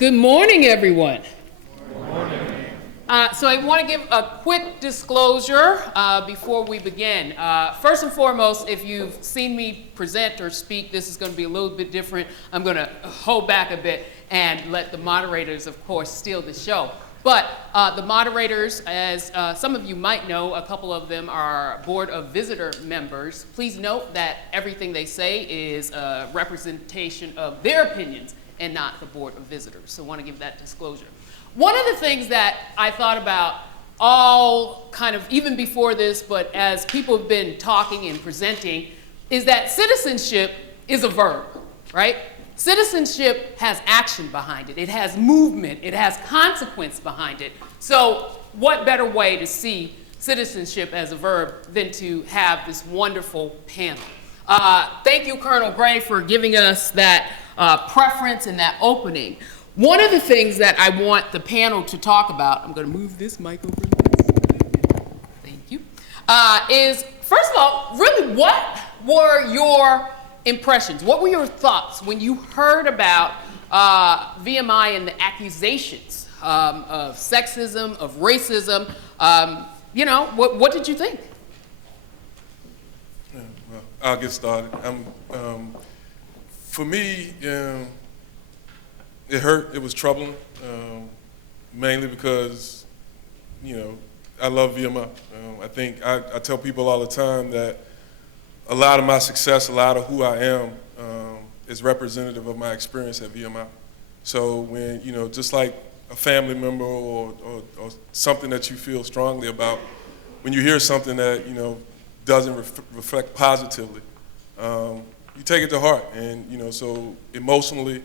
Good morning, everyone. Good morning. So I want to give a quick disclosure before we begin. First and foremost, if you've seen me present or speak, this is going to be a little bit different. I'm going to hold back a bit and let the moderators, of course, steal the show. But the moderators, as some of you might know, a couple of them are Board of Visitor members. Please note that everything they say is a representation of their opinions and not the Board of Visitors. So I want to give that disclosure. One of the things that I thought about all kind of even before this, but as people have been talking and presenting, is that citizenship is a verb, right? Citizenship has action behind it. It has movement. It has consequence behind it. So what better way to see citizenship as a verb than to have this wonderful panel? Thank you, Colonel Gray, for giving us that preference and that opening. One of the things that I want the panel to talk about, I'm going to move this mic over. Thank you. Is, first of all, really what were your impressions? What were your thoughts when you heard about VMI and the accusations of sexism, of racism? What did you think? Yeah, well, I'll get started. For me, it hurt. It was troubling, mainly because, I love VMI. I think I tell people all the time that a lot of my success, a lot of who I am, is representative of my experience at VMI. So when, just like a family member or something that you feel strongly about, when you hear something that, doesn't reflect positively, you take it to heart. And, so emotionally,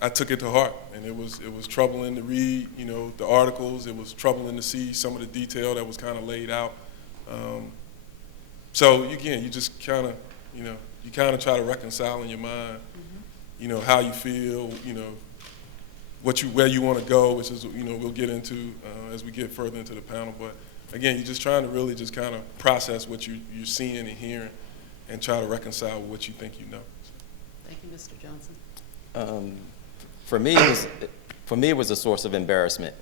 I took it to heart. And it was troubling to read, the articles. It was troubling to see some of the detail that was kind of laid out. So again, you just kind of, you kind of try to reconcile in your mind, how you feel, where you want to go, which is, we'll get into as we get further into the panel. But again, you're just trying to really just kind of process what you're seeing and hearing and try to reconcile with what you think you know. Thank you, Mr. Johnson. For me, it was a source of embarrassment.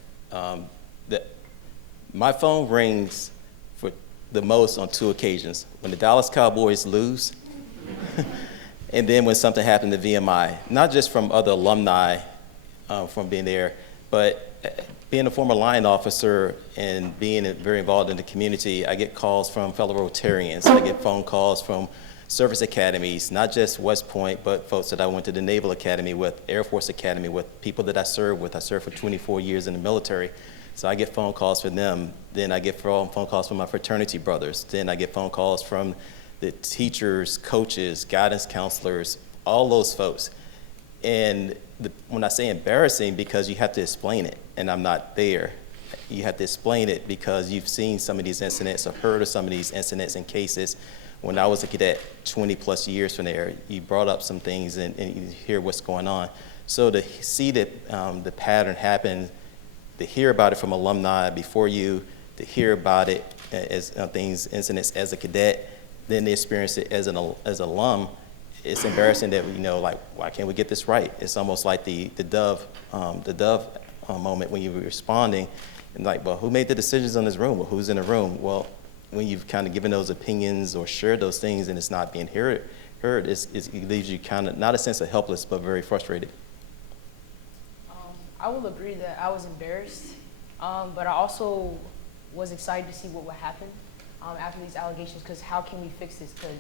My phone rings for the most on two occasions: when the Dallas Cowboys lose, and then when something happened to VMI. Not just from other alumni from being there, but being a former line officer and being very involved in the community, I get calls from fellow Rotarians. I get phone calls from service academies, not just West Point, but folks that I went to the Naval Academy with, Air Force Academy with, people that I served with. I served for 24 years in the military. So I get phone calls from them. Then I get phone calls from my fraternity brothers. Then I get phone calls from the teachers, coaches, guidance counselors, all those folks. And when I say embarrassing, because you have to explain it, and I'm not there. You have to explain it because you've seen some of these incidents or heard of some of these incidents and cases. When I was a cadet 20 plus years from there, you brought up some things and you hear what's going on. So to see the pattern happen, to hear about it from alumni before you, to hear about it as incidents as a cadet, then to experience it as an alum, it's embarrassing that why can't we get this right? It's almost like the dove moment when you were responding, and well, who made the decisions on this room? Well, who's in the room? Well, when you've kind of given those opinions or shared those things and it's not being heard, it leaves you kind of, not a sense of helpless, but very frustrated. I will agree that I was embarrassed, but I also was excited to see what would happen after these allegations, because how can we fix this? Because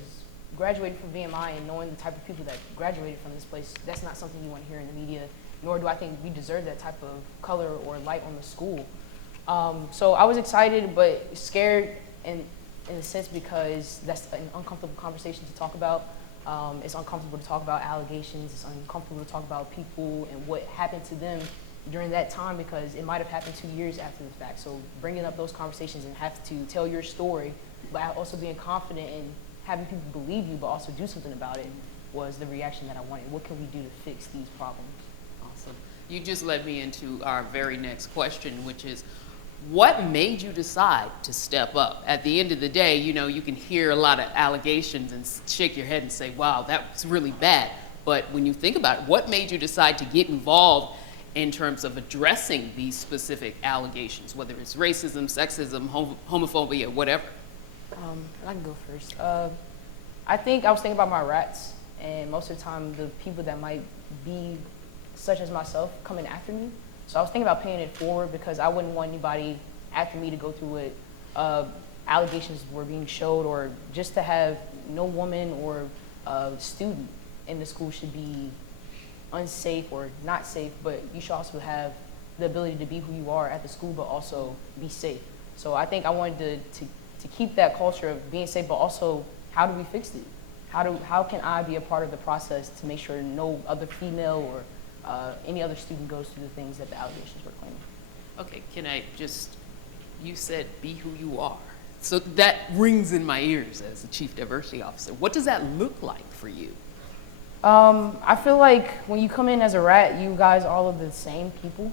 graduating from VMI and knowing the type of people that graduated from this place, that's not something you want to hear in the media, nor do I think we deserve that type of color or light on the school. So I was excited, but scared in a sense, because that's an uncomfortable conversation to talk about. It's uncomfortable to talk about allegations. It's uncomfortable to talk about people and what happened to them during that time, because it might have happened 2 years after the fact. So bringing up those conversations and have to tell your story, but also being confident and having people believe you, but also do something about it, was the reaction that I wanted. What can we do to fix these problems? Awesome. You just led me into our very next question, which is, what made you decide to step up? At the end of the day, you can hear a lot of allegations and shake your head and say, wow, that's really bad. But when you think about it, what made you decide to get involved in terms of addressing these specific allegations, whether it's racism, sexism, homophobia, whatever? I can go first. I think I was thinking about my rats, and most of the time the people that might be such as myself coming after me. So I was thinking about paying it forward because I wouldn't want anybody after me to go through what allegations were being showed, or just to have no woman or student in the school should be unsafe or not safe, but you should also have the ability to be who you are at the school, but also be safe. So I think I wanted to keep that culture of being safe, but also how do we fix it? How can I be a part of the process to make sure no other female or any other student goes through the things that the allegations were claiming? Okay, can I just, you said be who you are. So that rings in my ears as the Chief Diversity Officer. What does that look like for you? I feel like when you come in as a rat, you guys are all of the same people.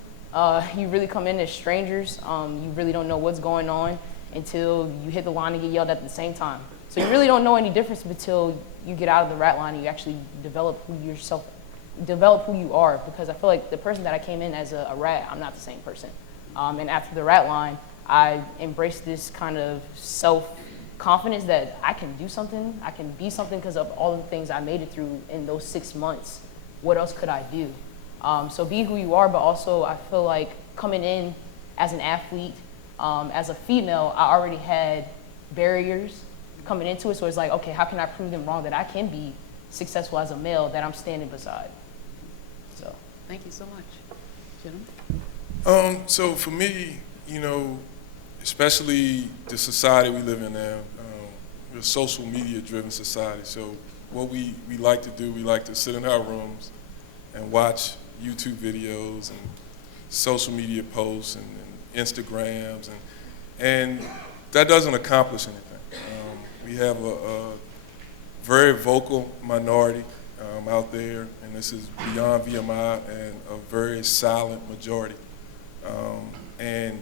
You really come in as strangers. You really don't know what's going on until you hit the line and get yelled at the same time. So you really don't know any difference until you get out of the rat line and you actually develop who you are. Because I feel like the person that I came in as a rat, I'm not the same person. And after the rat line, I embraced this kind of self-confidence that I can do something, I can be something because of all the things I made it through in those 6 months. What else could I do? So be who you are, but also I feel like coming in as an athlete, as a female, I already had barriers coming into it. So it's like, okay, how can I prove them wrong that I can be successful as a male that I'm standing beside? So. Thank you so much. Gentlemen? So for me, especially the society we live in now, we're a social media driven society. So what we like to do, we like to sit in our rooms and watch YouTube videos and social media posts and Instagrams, and that doesn't accomplish anything. We have a very vocal minority out there, and this is beyond VMI, and a very silent majority. And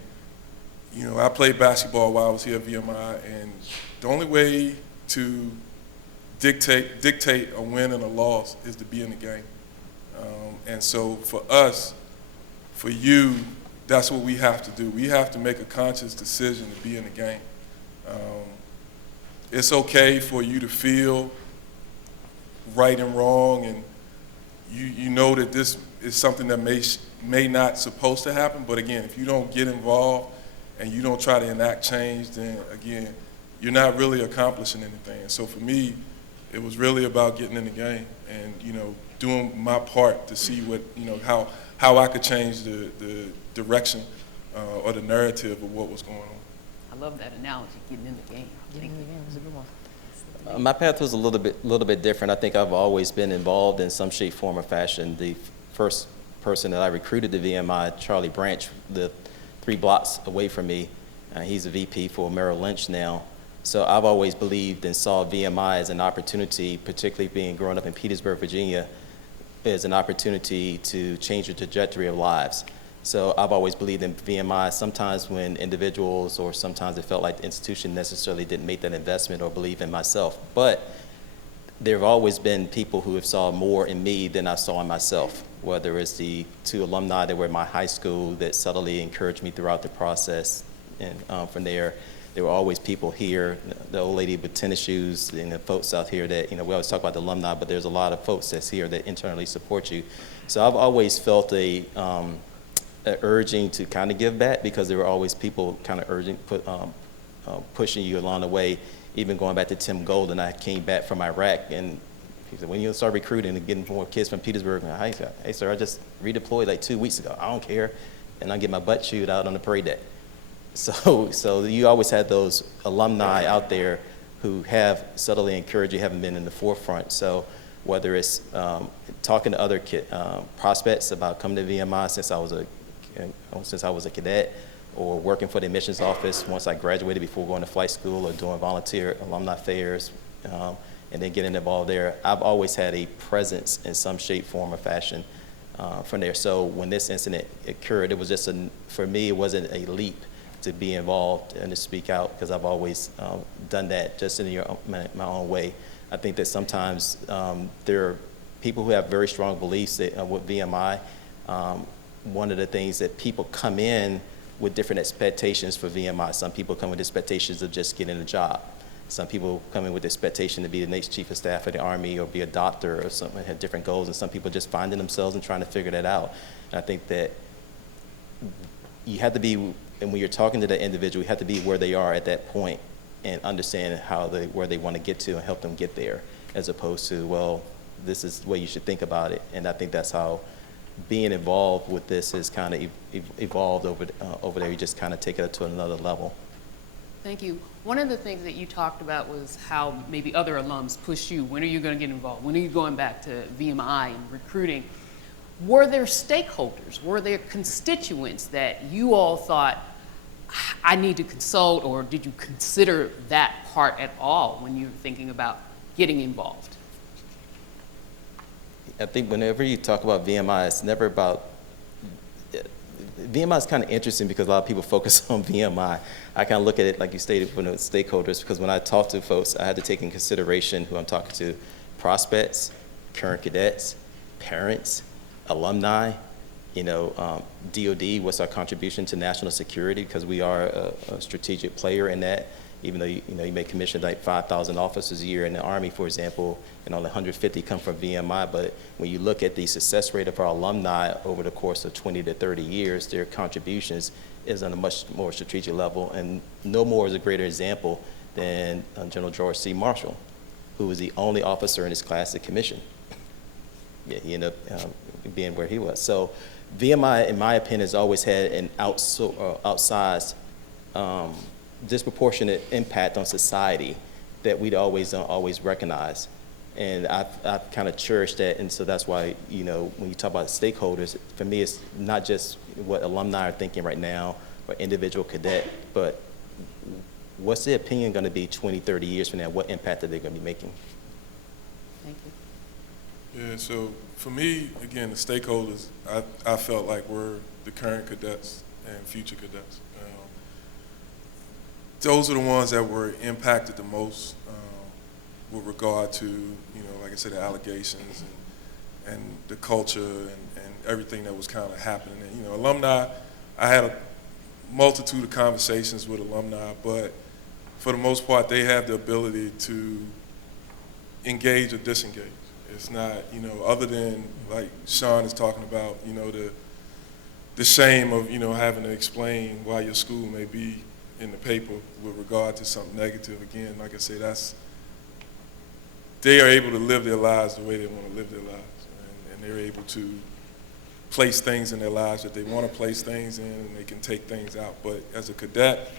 I played basketball while I was here at VMI, and the only way to dictate a win and a loss is to be in the game. And so for us, for you, that's what we have to do. We have to make a conscious decision to be in the game. It's okay for you to feel right and wrong, and you know that this is something that may not supposed to happen, but again, if you don't get involved and you don't try to enact change, then again, you're not really accomplishing anything. And so for me, it was really about getting in the game and doing my part to see what how I could change the direction or the narrative of what was going on. I love that analogy, getting in the game. Getting in the game is a good one. My path was a little bit different. I think I've always been involved in some shape, form, or fashion. The first person that I recruited to VMI, Charlie Branch, the 3 blocks away from me, he's a VP for Merrill Lynch now. So I've always believed and saw VMI as an opportunity, particularly growing up in Petersburg, Virginia, as an opportunity to change the trajectory of lives. So I've always believed in VMI. Sometimes when individuals, or sometimes it felt like the institution necessarily didn't make that investment or believe in myself. But there have always been people who have saw more in me than I saw in myself, whether it's the 2 alumni that were in my high school that subtly encouraged me throughout the process. And from there were always people here, the old lady with tennis shoes and the folks out here that, we always talk about the alumni, but there's a lot of folks that's here that internally support you. So I've always felt a urging to kind of give back, because there were always people kind of pushing you along the way. Even going back to Tim Golden, I came back from Iraq, and he said, when you start recruiting and getting more kids from Petersburg, hey sir, I just redeployed like 2 weeks ago. I don't care. And I get my butt chewed out on the parade day. So you always had those alumni out there who have subtly encouraged you, haven't been in the forefront. So whether it's talking to other prospects about coming to VMI since I was a cadet, or working for the admissions office once I graduated before going to flight school, or doing volunteer alumni fairs, and then getting involved there, I've always had a presence in some shape, form, or fashion from there. So when this incident occurred, it was just for me, it wasn't a leap to be involved and to speak out, because I've always done that just in my own way. I think that sometimes there are people who have very strong beliefs that, with VMI, one of the things that people come in with different expectations for VMI. Some people come with expectations of just getting a job. Some people come in with the expectation to be the next chief of staff of the Army or be a doctor or something, have different goals, and some people just finding themselves and trying to figure that out. And I think that you have to be, and when you're talking to the individual, you have to be where they are at that point and understand where they want to get to and help them get there, as opposed to, well, this is the way you should think about it. And I think that's how being involved with this has kind of evolved over there. You just kind of take it up to another level. Thank you. One of the things that you talked about was how maybe other alums push you. When are you going to get involved? When are you going back to VMI and recruiting? Were there stakeholders? Were there constituents that you all thought, I need to consult, or did you consider that part at all when you were thinking about getting involved? I think whenever you talk about VMI, it's never about, VMI is kind of interesting because a lot of people focus on VMI. I kind of look at it, like you stated, from the stakeholders, because when I talk to folks, I had to take in consideration who I'm talking to: prospects, current cadets, parents, alumni, DOD, what's our contribution to national security, because we are a strategic player in that. Even though you may commission like 5,000 officers a year in the Army, for example, and only 150 come from VMI, but when you look at the success rate of our alumni over the course of 20 to 30 years, their contributions is on a much more strategic level, and no more is a greater example than General George C. Marshall, who was the only officer in his class that commissioned. Yeah, he ended up being where he was. So VMI, in my opinion, has always had an outsized disproportionate impact on society that we'd always recognize. And I've kind of cherished that, and so that's why, when you talk about stakeholders, for me, it's not just what alumni are thinking right now or individual cadet, but what's their opinion going to be 20, 30 years from now? What impact are they going to be making? Thank you. Yeah, so for me, again, the stakeholders, I felt like were the current cadets and future cadets. Those are the ones that were impacted the most with regard to, like I said, the allegations and the culture and everything that was kind of happening. And, alumni, I had a multitude of conversations with alumni, but for the most part, they have the ability to engage or disengage. It's not, other than like Sean is talking about, the shame of, having to explain why your school may be in the paper with regard to something negative. Again, like I say, they are able to live their lives the way they want to live their lives, and they're able to place things in their lives that they want to place things in, and they can take things out. But as a cadet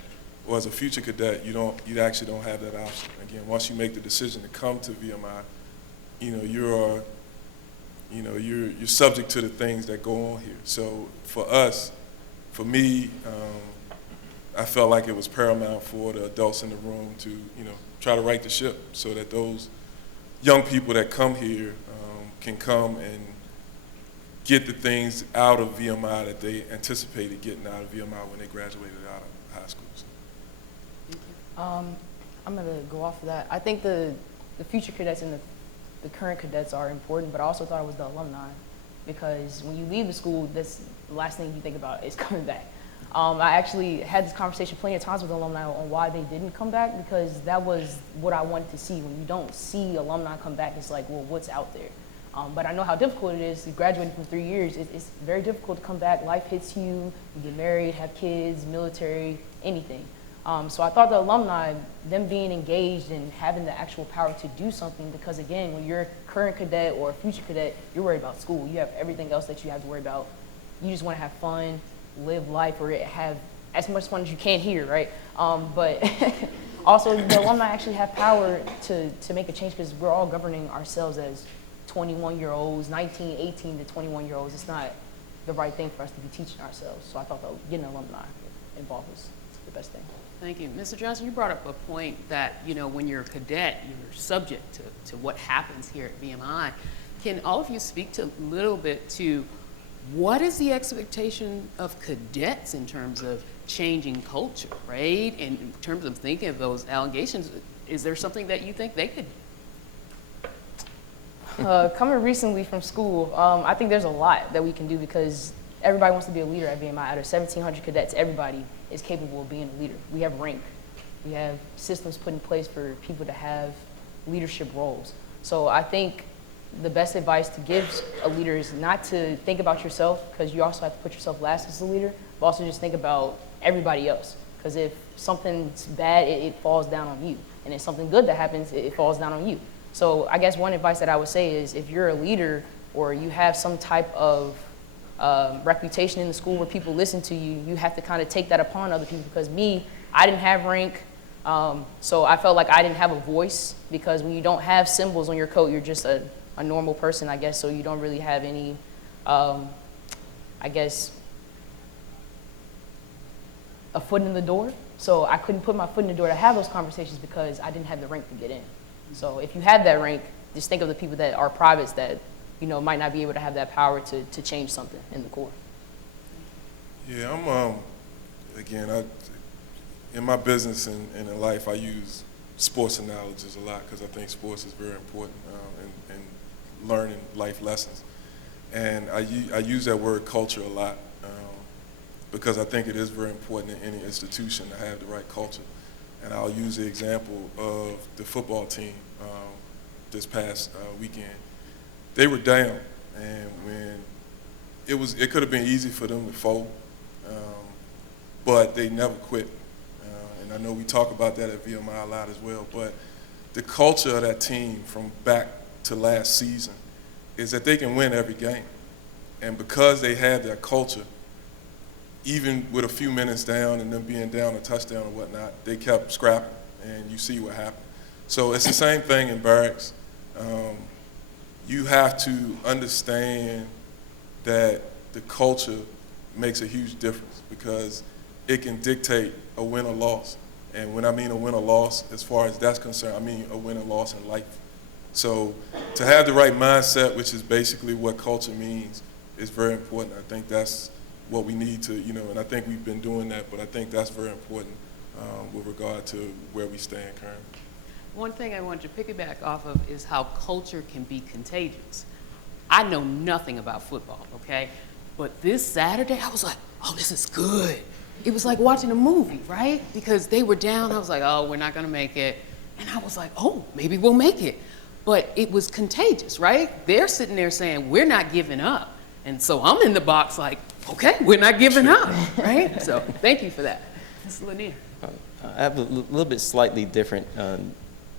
or as a future cadet, you actually don't have that option. Again, once you make the decision to come to VMI, you're subject to the things that go on here. So for me, I felt like it was paramount for the adults in the room to, try to right the ship so that those young people that come here can come and get the things out of VMI that they anticipated getting out of VMI when they graduated out of high school. So. I'm going to go off of that. I think the future cadets and the current cadets are important, but I also thought it was the alumni, because when you leave the school, that's the last thing you think about is coming back. I actually had this conversation plenty of times with alumni on why they didn't come back, because that was what I wanted to see. When you don't see alumni come back, it's like, well, what's out there? But I know how difficult it is. Graduating from 3 years, it's very difficult to come back. Life hits you, you get married, have kids, military, anything. So I thought the alumni, them being engaged and having the actual power to do something, because again, when you're a current cadet or a future cadet, you're worried about school. You have everything else that you have to worry about. You just want to have fun, live life, or have as much fun as you can here, right? But also the alumni actually have power to make a change, because we're all governing ourselves as 21-year-olds, 19, 18 to 21-year-olds. It's not the right thing for us to be teaching ourselves. So I thought that getting alumni involved was the best thing. Thank you. Mr. Johnson, you brought up a point that, when you're a cadet, you're subject to what happens here at VMI. Can all of you speak a little bit to what is the expectation of cadets in terms of changing culture, right? And in terms of thinking of those allegations, is there something that you think they could? Coming recently from school, I think there's a lot that we can do because everybody wants to be a leader at VMI. Out of 1,700 cadets, everybody is capable of being a leader. We have rank. We have systems put in place for people to have leadership roles. So I think the best advice to give a leader is not to think about yourself, because you also have to put yourself last as a leader, but also just think about everybody else. Because if something's bad, it falls down on you. And if something good that happens, it falls down on you. So I guess one advice that I would say is if you're a leader or you have some type of reputation in the school where people listen to you, you have to kind of take that upon other people. Because me, I didn't have rank, so I felt like I didn't have a voice, because when you don't have symbols on your coat, you're just a normal person, I guess, so you don't really have any, I guess, a foot in the door. So I couldn't put my foot in the door to have those conversations because I didn't have the rank to get in. So if you have that rank, just think of the people that are privates that, you know, might not be able to have that power to change something in the core. Yeah, I'm, again, in my business and in life, I use sports analogies a lot because I think sports is very important in learning life lessons. And I use that word culture a lot because I think it is very important in any institution to have the right culture. And I'll use the example of the football team this past weekend. They were down, and when it could have been easy for them to fold, but they never quit. And I know we talk about that at VMI a lot as well, but the culture of that team from back to last season is that they can win every game. And because they had that culture, even with a few minutes down and them being down a touchdown or whatnot, they kept scrapping, and you see what happened. So it's the same thing in barracks. You have to understand that the culture makes a huge difference because it can dictate a win or loss. And when I mean a win or loss, as far as that's concerned, I mean a win or loss in life. So to have the right mindset, which is basically what culture means, is very important. I think that's what we need to, and I think we've been doing that, but I think that's very important with regard to where we stand currently. One thing I wanted to piggyback off of is how culture can be contagious. I know nothing about football, okay? But this Saturday, I was like, oh, this is good. It was like watching a movie, right? Because they were down, I was like, oh, we're not gonna make it. And I was like, oh, maybe we'll make it. But it was contagious, right? They're sitting there saying, we're not giving up. And so I'm in the box like, okay, we're not giving up, right? So thank you for that. Ms. Lanier. I have a little bit slightly different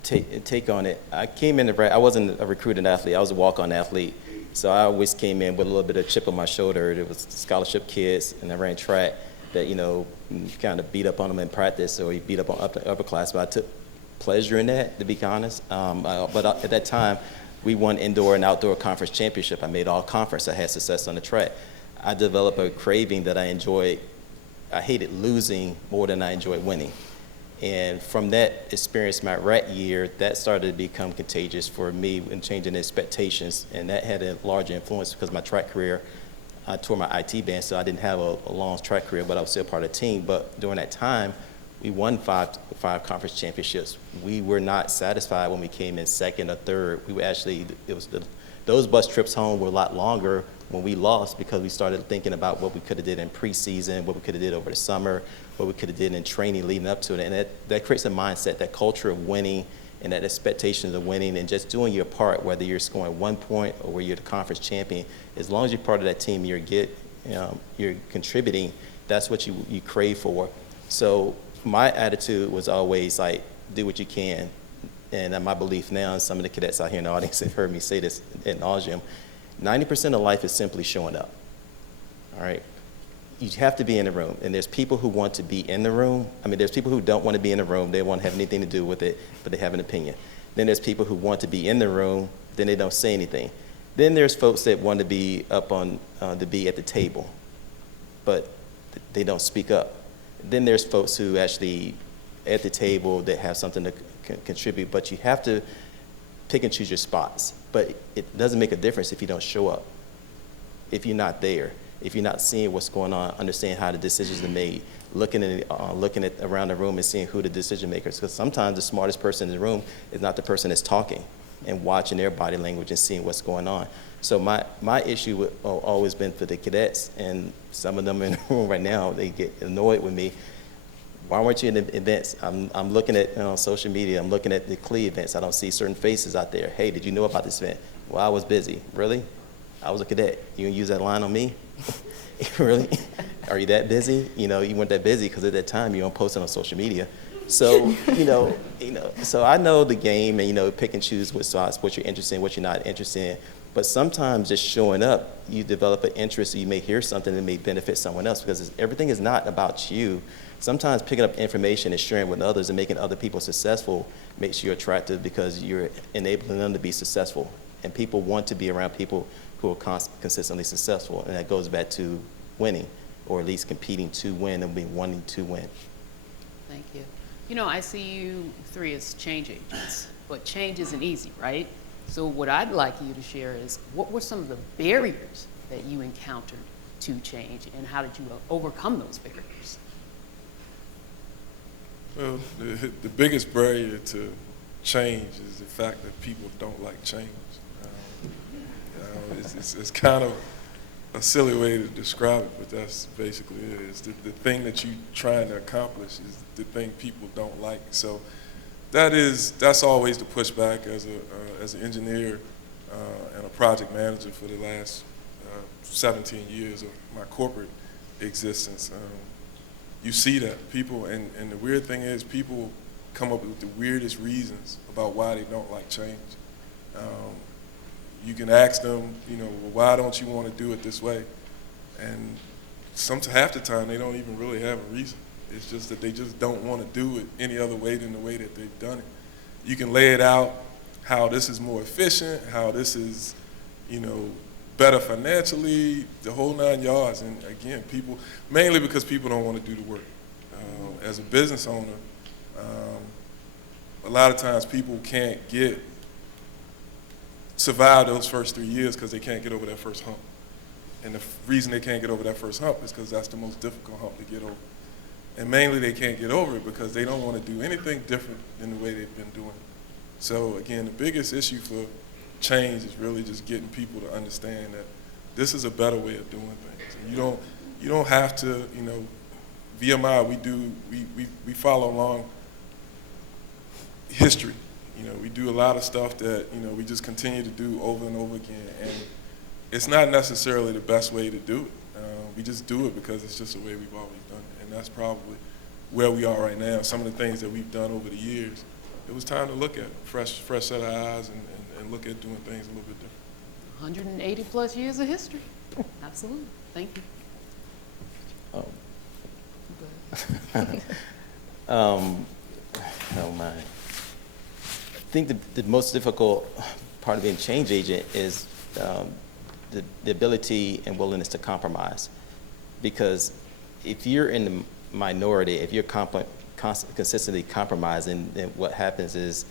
take on it. I came in, I wasn't a recruited athlete, I was a walk-on athlete. So I always came in with a little bit of chip on my shoulder. There was scholarship kids, and I ran track that, you kind of beat up on them in practice, or you beat up on upper class, but I took pleasure in that, to be honest. But at that time, we won indoor and outdoor conference championship. I made all conference. I had success on the track. I developed a craving that I enjoyed. I hated losing more than I enjoyed winning. And from that experience, my rat year, that started to become contagious for me in changing expectations. And that had a large influence because my track career, I tore my IT band, so I didn't have a long track career, but I was still part of the team. But during that time, we won five conference championships. We were not satisfied when we came in second or third. We were actually, those bus trips home were a lot longer when we lost because we started thinking about what we could have did in preseason, what we could have did over the summer, what we could have did in training leading up to it. And that creates a mindset, that culture of winning and that expectations of winning and just doing your part, whether you're scoring 1 point or where you're the conference champion. As long as you're part of that team, you're contributing, that's what you crave for. So my attitude was always like, do what you can. And my belief now, and some of the cadets out here in the audience have heard me say this ad nauseum, 90% of life is simply showing up, all right? You have to be in the room, and there's people who want to be in the room. I mean, there's people who don't want to be in the room. They won't have anything to do with it, but they have an opinion. Then there's people who want to be in the room, then they don't say anything. Then there's folks that want to be up on, to be at the table, but they don't speak up. Then there's folks who actually at the table that have something to contribute, but you have to pick and choose your spots. But it doesn't make a difference if you don't show up, if you're not there, if you're not seeing what's going on, understanding how the decisions are made, looking at around the room and seeing who the decision makers. Because sometimes the smartest person in the room is not the person that's talking. and watching their body language and seeing what's going on. So my issue would always been for the cadets, and some of them in the room right now, they get annoyed with me. Why weren't you in the events? I'm looking at social media, I'm looking at the CLE events, I don't see certain faces out there. Hey, did you know about this event? Well, I was busy. Really? I was a cadet. You gonna use that line on me? Really? Are you that busy? You weren't that busy because at that time you weren't posting on social media. So, so I know the game and, pick and choose what you're interested in, what you're not interested in. But sometimes just showing up, you develop an interest, or you may hear something that may benefit someone else, because everything is not about you. Sometimes picking up information and sharing with others and making other people successful makes you attractive because you're enabling them to be successful. And people want to be around people who are consistently successful. And that goes back to winning, or at least competing to win and wanting to win. Thank you. I see you three as change agents, but change isn't easy, right? So what I'd like you to share is, what were some of the barriers that you encountered to change, and how did you overcome those barriers? Well, the biggest barrier to change is the fact that people don't like change. It's kind of a silly way to describe it, but that's basically it. It's the thing that you're trying to accomplish is the thing people don't like. So that's always the pushback as an engineer and a project manager for the last 17 years of my corporate existence. You see that people, and the weird thing is, people come up with the weirdest reasons about why they don't like change. You can ask them, well, why don't you want to do it this way? And half the time they don't even really have a reason. It's just that they just don't want to do it any other way than the way that they've done it. You can lay it out how this is more efficient, how this is, better financially, the whole 9 yards. And again, mainly because people don't want to do the work. As a business owner, a lot of times people can't survive those first 3 years because they can't get over that first hump. And the reason they can't get over that first hump is because that's the most difficult hump to get over. And mainly they can't get over it because they don't want to do anything different than the way they've been doing it. So again, the biggest issue for change is really just getting people to understand that this is a better way of doing things. And you don't have to, VMI, we follow along history. We do a lot of stuff that, we just continue to do over and over again. And it's not necessarily the best way to do it. We just do it because it's just the way we've always done it. And that's probably where we are right now. Some of the things that we've done over the years, it was time to look at fresh set of eyes and look at doing things a little bit different. 180 plus years of history. Absolutely. Thank you. Oh my. I think the most difficult part of being a change agent is the ability and willingness to compromise. Because if you're in the minority, if you're consistently compromising, then what happens is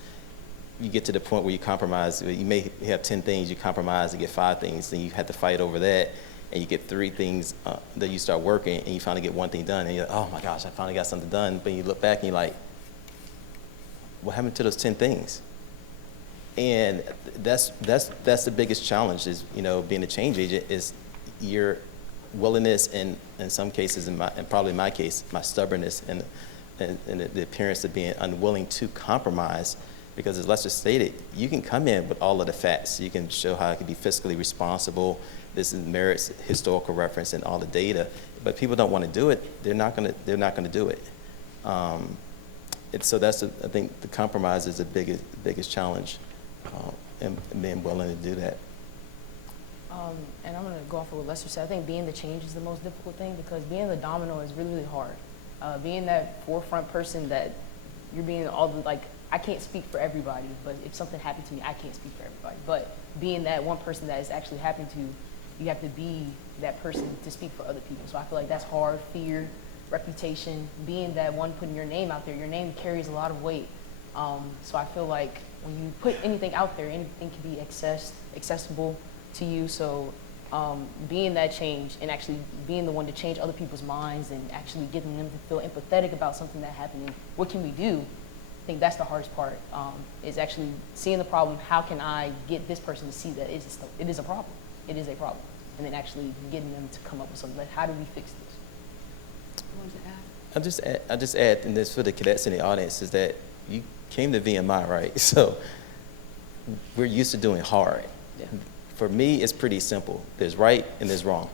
you get to the point where you compromise. You may have 10 things, you compromise to get 5 things, then you have to fight over that, and you get 3 things that you start working, and you finally get 1 thing done, and you're like, oh my gosh, I finally got something done. But you look back and you're like, what happened to those 10 things? And that's the biggest challenge is, being a change agent, is your willingness, and in some cases, and probably in my case, my stubbornness and the appearance of being unwilling to compromise. Because as Lester stated, you can come in with all of the facts. You can show how it can be fiscally responsible. This merits historical reference and all the data. But people don't want to do it. They're not going to do it. So I think the compromise is the biggest challenge, and being willing to do that. And I'm going to go off of what Lester said. I think being the change is the most difficult thing, because being the domino is really, really hard. Being that forefront person that you're being I can't speak for everybody, but if something happened to me, I can't speak for everybody. But being that one person that is actually happening to, you have to be that person to speak for other people. So I feel like that's hard. Fear, reputation, being that one putting your name out there, your name carries a lot of weight. So I feel like when you put anything out there, anything can be accessible to you. So being that change and actually being the one to change other people's minds and actually getting them to feel empathetic about something that happened, and what can we do? I think that's the hardest part, is actually seeing the problem. How can I get this person to see that it is a problem? It is a problem. And then actually getting them to come up with something like, how do we fix this? I just add, and this for the cadets in the audience, is that you came to VMI, right? So we're used to doing hard. Yeah. For me, it's pretty simple. There's right and there's wrong.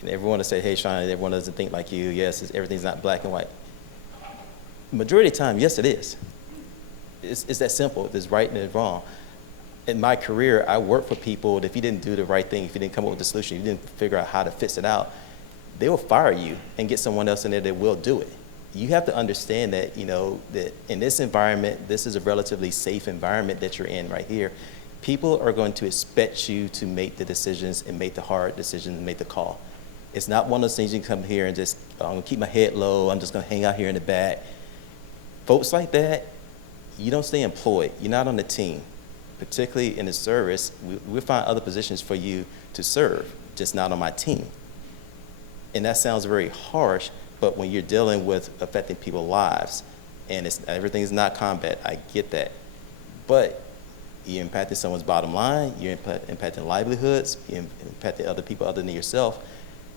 And everyone will say, hey, Sean, everyone doesn't think like you. Yes, everything's not black and white. Majority of the time, yes, it is. It's that simple. There's right and there's wrong. In my career, I worked for people that if you didn't do the right thing, if you didn't come up with a solution, if you didn't figure out how to fix it out, they will fire you and get someone else in there that will do it. You have to understand that, that in this environment, this is a relatively safe environment that you're in right here. People are going to expect you to make the decisions and make the hard decisions and make the call. It's not one of those things you can come here and just, I'm gonna keep my head low, I'm just gonna hang out here in the back. Folks like that, you don't stay employed. You're not on the team. Particularly in the service, we'll find other positions for you to serve, just not on my team. And that sounds very harsh, but when you're dealing with affecting people's lives, and everything's not combat, I get that. But you're impacting someone's bottom line, you're impacting livelihoods, you're impacting other people other than yourself.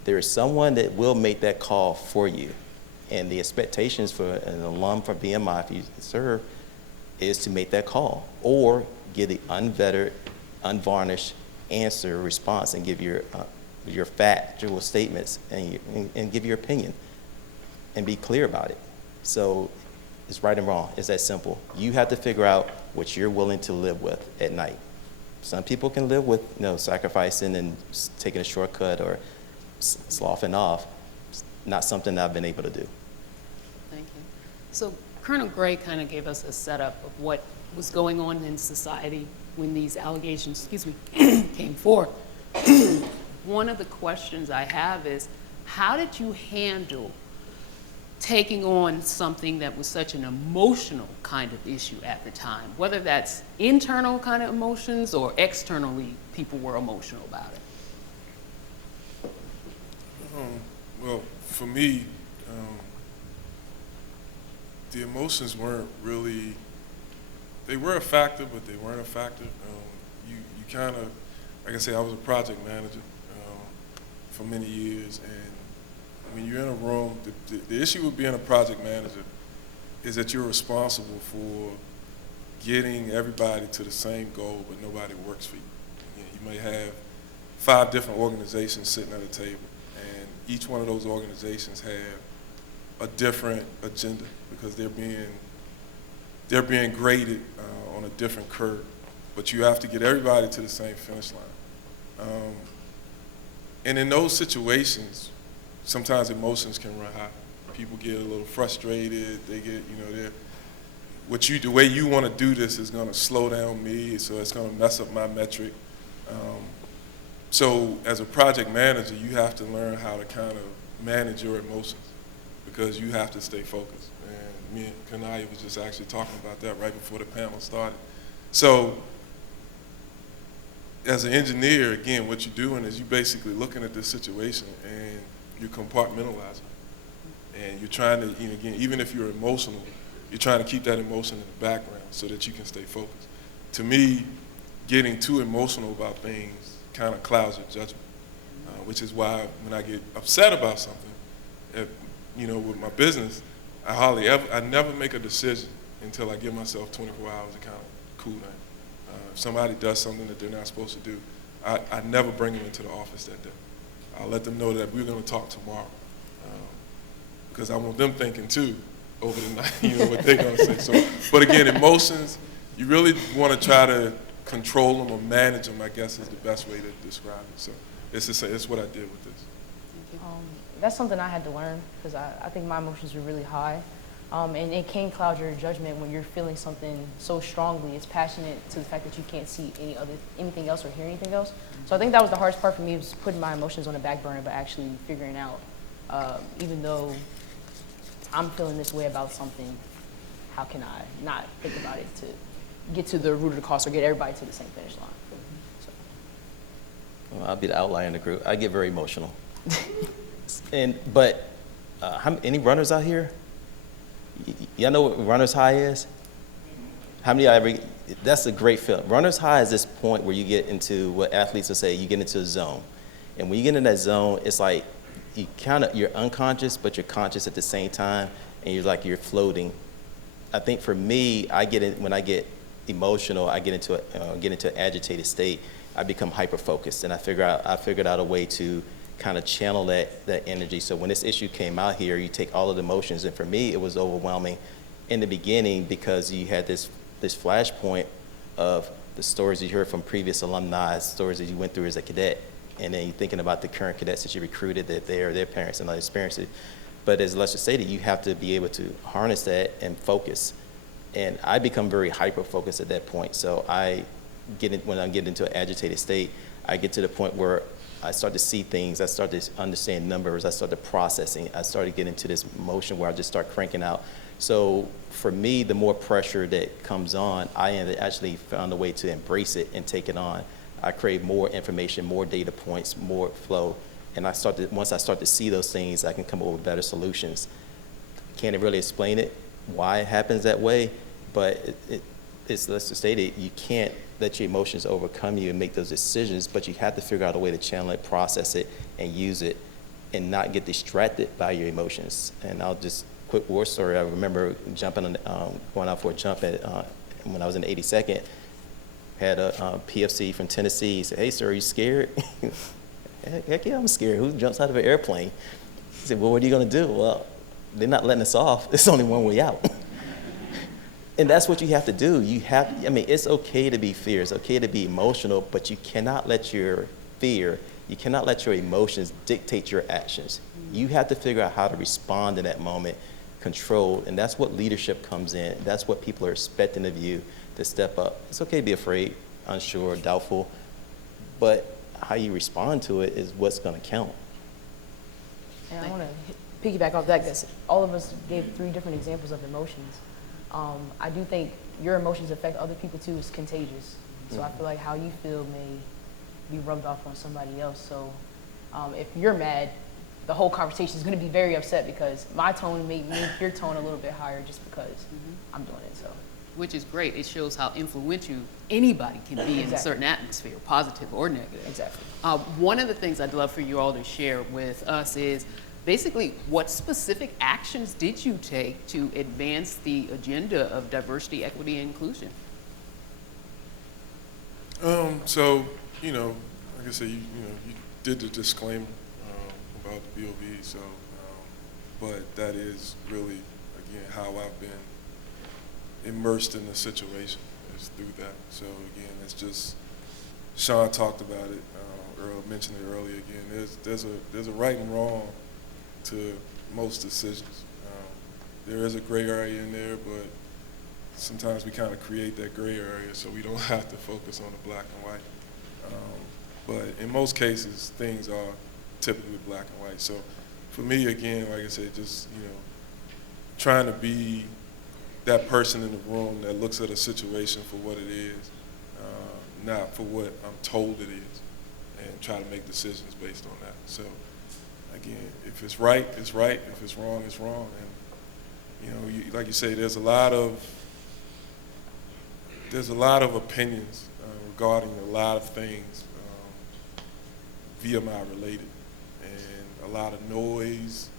There is someone that will make that call for you. And the expectations for an alum from VMI, if you serve, is to make that call or give the unvetted, unvarnished answer, response, and give your factual statements and give your opinion and be clear about it. So it's right and wrong. It's that simple. You have to figure out what you're willing to live with at night. Some people can live with sacrificing and taking a shortcut or sloughing off. It's not something I've been able to do. Thank you. So Colonel Gray kind of gave us a setup of what was going on in society when these allegations, came forth. One of the questions I have is, how did you handle taking on something that was such an emotional kind of issue at the time, whether that's internal kind of emotions or externally people were emotional about it? Well, for me, the emotions weren't really, they were a factor, but they weren't a factor. You kind of, like I say, I was a project manager for many years, and when you're in a room, the issue with being a project manager is that you're responsible for getting everybody to the same goal, but nobody works for you. You may have 5 different organizations sitting at a table, and each one of those organizations have a different agenda because they're being graded on a different curve. But you have to get everybody to the same finish line. And in those situations, sometimes emotions can run high. People get a little frustrated. They get, the way you want to do this is going to slow down me, so it's going to mess up my metric. So as a project manager, you have to learn how to kind of manage your emotions because you have to stay focused. And me and Kanaya was just actually talking about that right before the panel started. So as an engineer, again, what you're doing is you're basically looking at this situation and you're compartmentalizing. And you're trying to, again, even if you're emotional, you're trying to keep that emotion in the background so that you can stay focused. To me, getting too emotional about things kind of clouds your judgment, which is why when I get upset about something, with my business, I never make a decision until I give myself 24 hours to kind of cool down. If somebody does something that they're not supposed to do, I never bring them into the office that day. I'll let them know that we're going to talk tomorrow because I want them thinking too over the night, what they're going to say. So, but again, emotions, you really want to try to control them or manage them, I guess is the best way to describe it. So it's what I did with this. That's something I had to learn because I think my emotions were really high. And it can cloud your judgment when you're feeling something so strongly. It's passionate to the fact that you can't see anything else or hear anything else. So I think that was the hardest part for me, was putting my emotions on the back burner, but actually figuring out, even though I'm feeling this way about something, how can I not think about it to get to the root of the cause or get everybody to the same finish line? So. Well, I'll be the outlier in the group. I get very emotional. But any runners out here? Y'all know what runner's high is? How many of y'all ever, that's a great feeling. Runner's high is this point where you get into what athletes will say, you get into a zone. And when you get in that zone, it's like you're unconscious, but you're conscious at the same time, and you're floating. I think for me, when I get emotional, I get into an agitated state. I become hyper-focused, and I figured out a way to kind of channel that energy. So when this issue came out here, you take all of the emotions, and for me, it was overwhelming in the beginning because you had this flashpoint of the stories you heard from previous alumni, stories that you went through as a cadet, and then you're thinking about the current cadets that you recruited, that their parents and other experiences. But as Lester stated, you have to be able to harness that and focus. And I become very hyper-focused at that point. So when I get into an agitated state, I get to the point where I start to see things, I start to understand numbers, I started processing, I started getting into this motion where I just start cranking out. So for me, the more pressure that comes on, I actually found a way to embrace it and take it on. I crave more information, more data points, more flow. And once I start to see those things, I can come up with better solutions. Can't really explain it, why it happens that way, but it's, let's just state it, you can't let your emotions overcome you and make those decisions, but you have to figure out a way to channel it, process it, and use it, and not get distracted by your emotions. And I'll just, quick war story, I remember going out for a jump when I was in the 82nd, had a PFC from Tennessee. He said, "Hey, sir, are you scared?" Heck yeah, I'm scared. Who jumps out of an airplane? He said, "Well, what are you going to do?" "Well, they're not letting us off. There's only one way out." And that's what you have to do. It's okay to be fear. It's okay to be emotional, but you cannot let your fear, you cannot let your emotions dictate your actions. You have to figure out how to respond in that moment, controlled, and that's what leadership comes in. That's what people are expecting of you, to step up. It's okay to be afraid, unsure, doubtful, but how you respond to it is what's going to count. And I want to piggyback off that because all of us gave 3 different examples of emotions. I do think your emotions affect other people too. It's contagious. So I feel like how you feel may be rubbed off on somebody else. So if you're mad, the whole conversation is going to be very upset because my tone may make your tone a little bit higher just because I'm doing it. So, Which is great. It shows how influential anybody can be in a certain atmosphere, positive or negative. exactly. One of the things I'd love for you all to share with us is basically what specific actions did you take to advance the agenda of diversity, equity, and inclusion? So, like I said, you did the disclaimer about the BOV, so, but that is really, again, how I've been immersed in the situation, is through that. So again, it's just, Sean talked about it, mentioned it earlier again, there's a right and wrong to most decisions. There is a gray area in there, but sometimes we kind of create that gray area so we don't have to focus on the black and white. But in most cases, things are typically black and white. So for me, again, like I said, just, trying to be that person in the room that looks at a situation for what it is, not for what I'm told it is, and try to make decisions based on that. So again, if it's right, it's right. If it's wrong, it's wrong. And like you say, there's a lot of opinions regarding a lot of things, VMI related, and a lot of noise.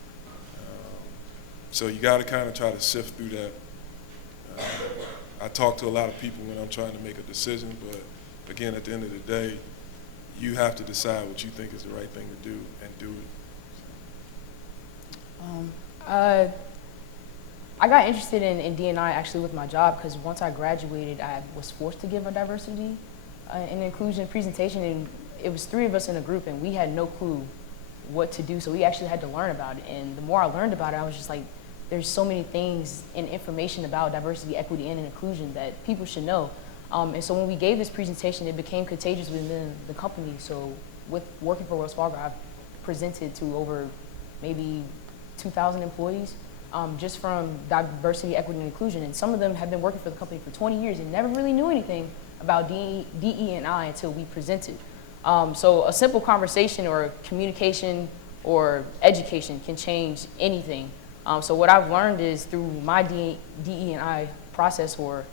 So you got to kind of try to sift through that. I talk to a lot of people when I'm trying to make a decision, but again, at the end of the day, you have to decide what you think is the right thing to do and do it. I got interested in D&I actually with my job because once I graduated, I was forced to give a diversity and inclusion presentation, and it was 3 of us in a group, and we had no clue what to do, so we actually had to learn about it. And the more I learned about it, I was just like, there's so many things and information about diversity, equity, and inclusion that people should know. And so when we gave this presentation, it became contagious within the company. So with working for Wells Fargo, I've presented to over maybe 2,000 employees just from diversity, equity, and inclusion. And some of them have been working for the company for 20 years and never really knew anything about DE&I until we presented. So a simple conversation or communication or education can change anything. So what I've learned is through my DE&I process or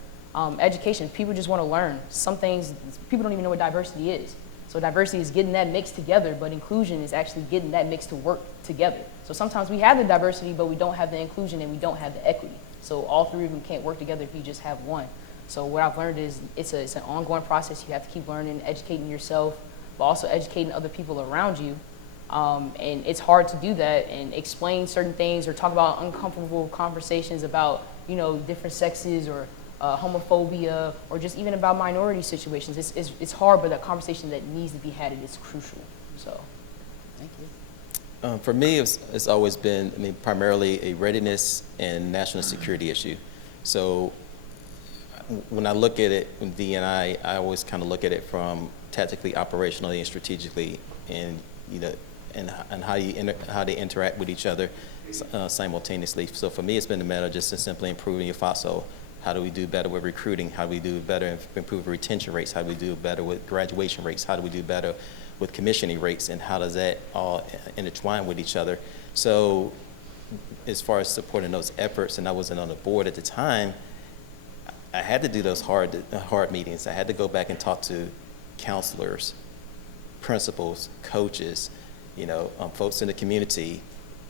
education, people just want to learn. Some things, people don't even know what diversity is. So diversity is getting that mix together, but inclusion is actually getting that mix to work together. So sometimes we have the diversity, but we don't have the inclusion and we don't have the equity. So all three of them can't work together if you just have one. So what I've learned is it's an ongoing process. You have to keep learning, educating yourself, but also educating other people around you. And it's hard to do that and explain certain things or talk about uncomfortable conversations about, you know, different sexes or homophobia or just even about minority situations. It's hard, but that conversation that needs to be had is crucial. So, thank you. For me, it's always been, I mean, primarily a readiness and national security issue. So when I look at it in D&I always kind of look at it from tactically, operationally, and strategically, and you know, and how they interact with each other simultaneously. So for me, it's been a matter of just simply improving your FOSO. How do we do better with recruiting? How do we do better improve retention rates? How do we do better with graduation rates? How do we do better with commissioning rates? And how does that all intertwine with each other? So as far as supporting those efforts, and I wasn't on the board at the time, I had to do those hard meetings. I had to go back and talk to counselors, principals, coaches, you know, folks in the community,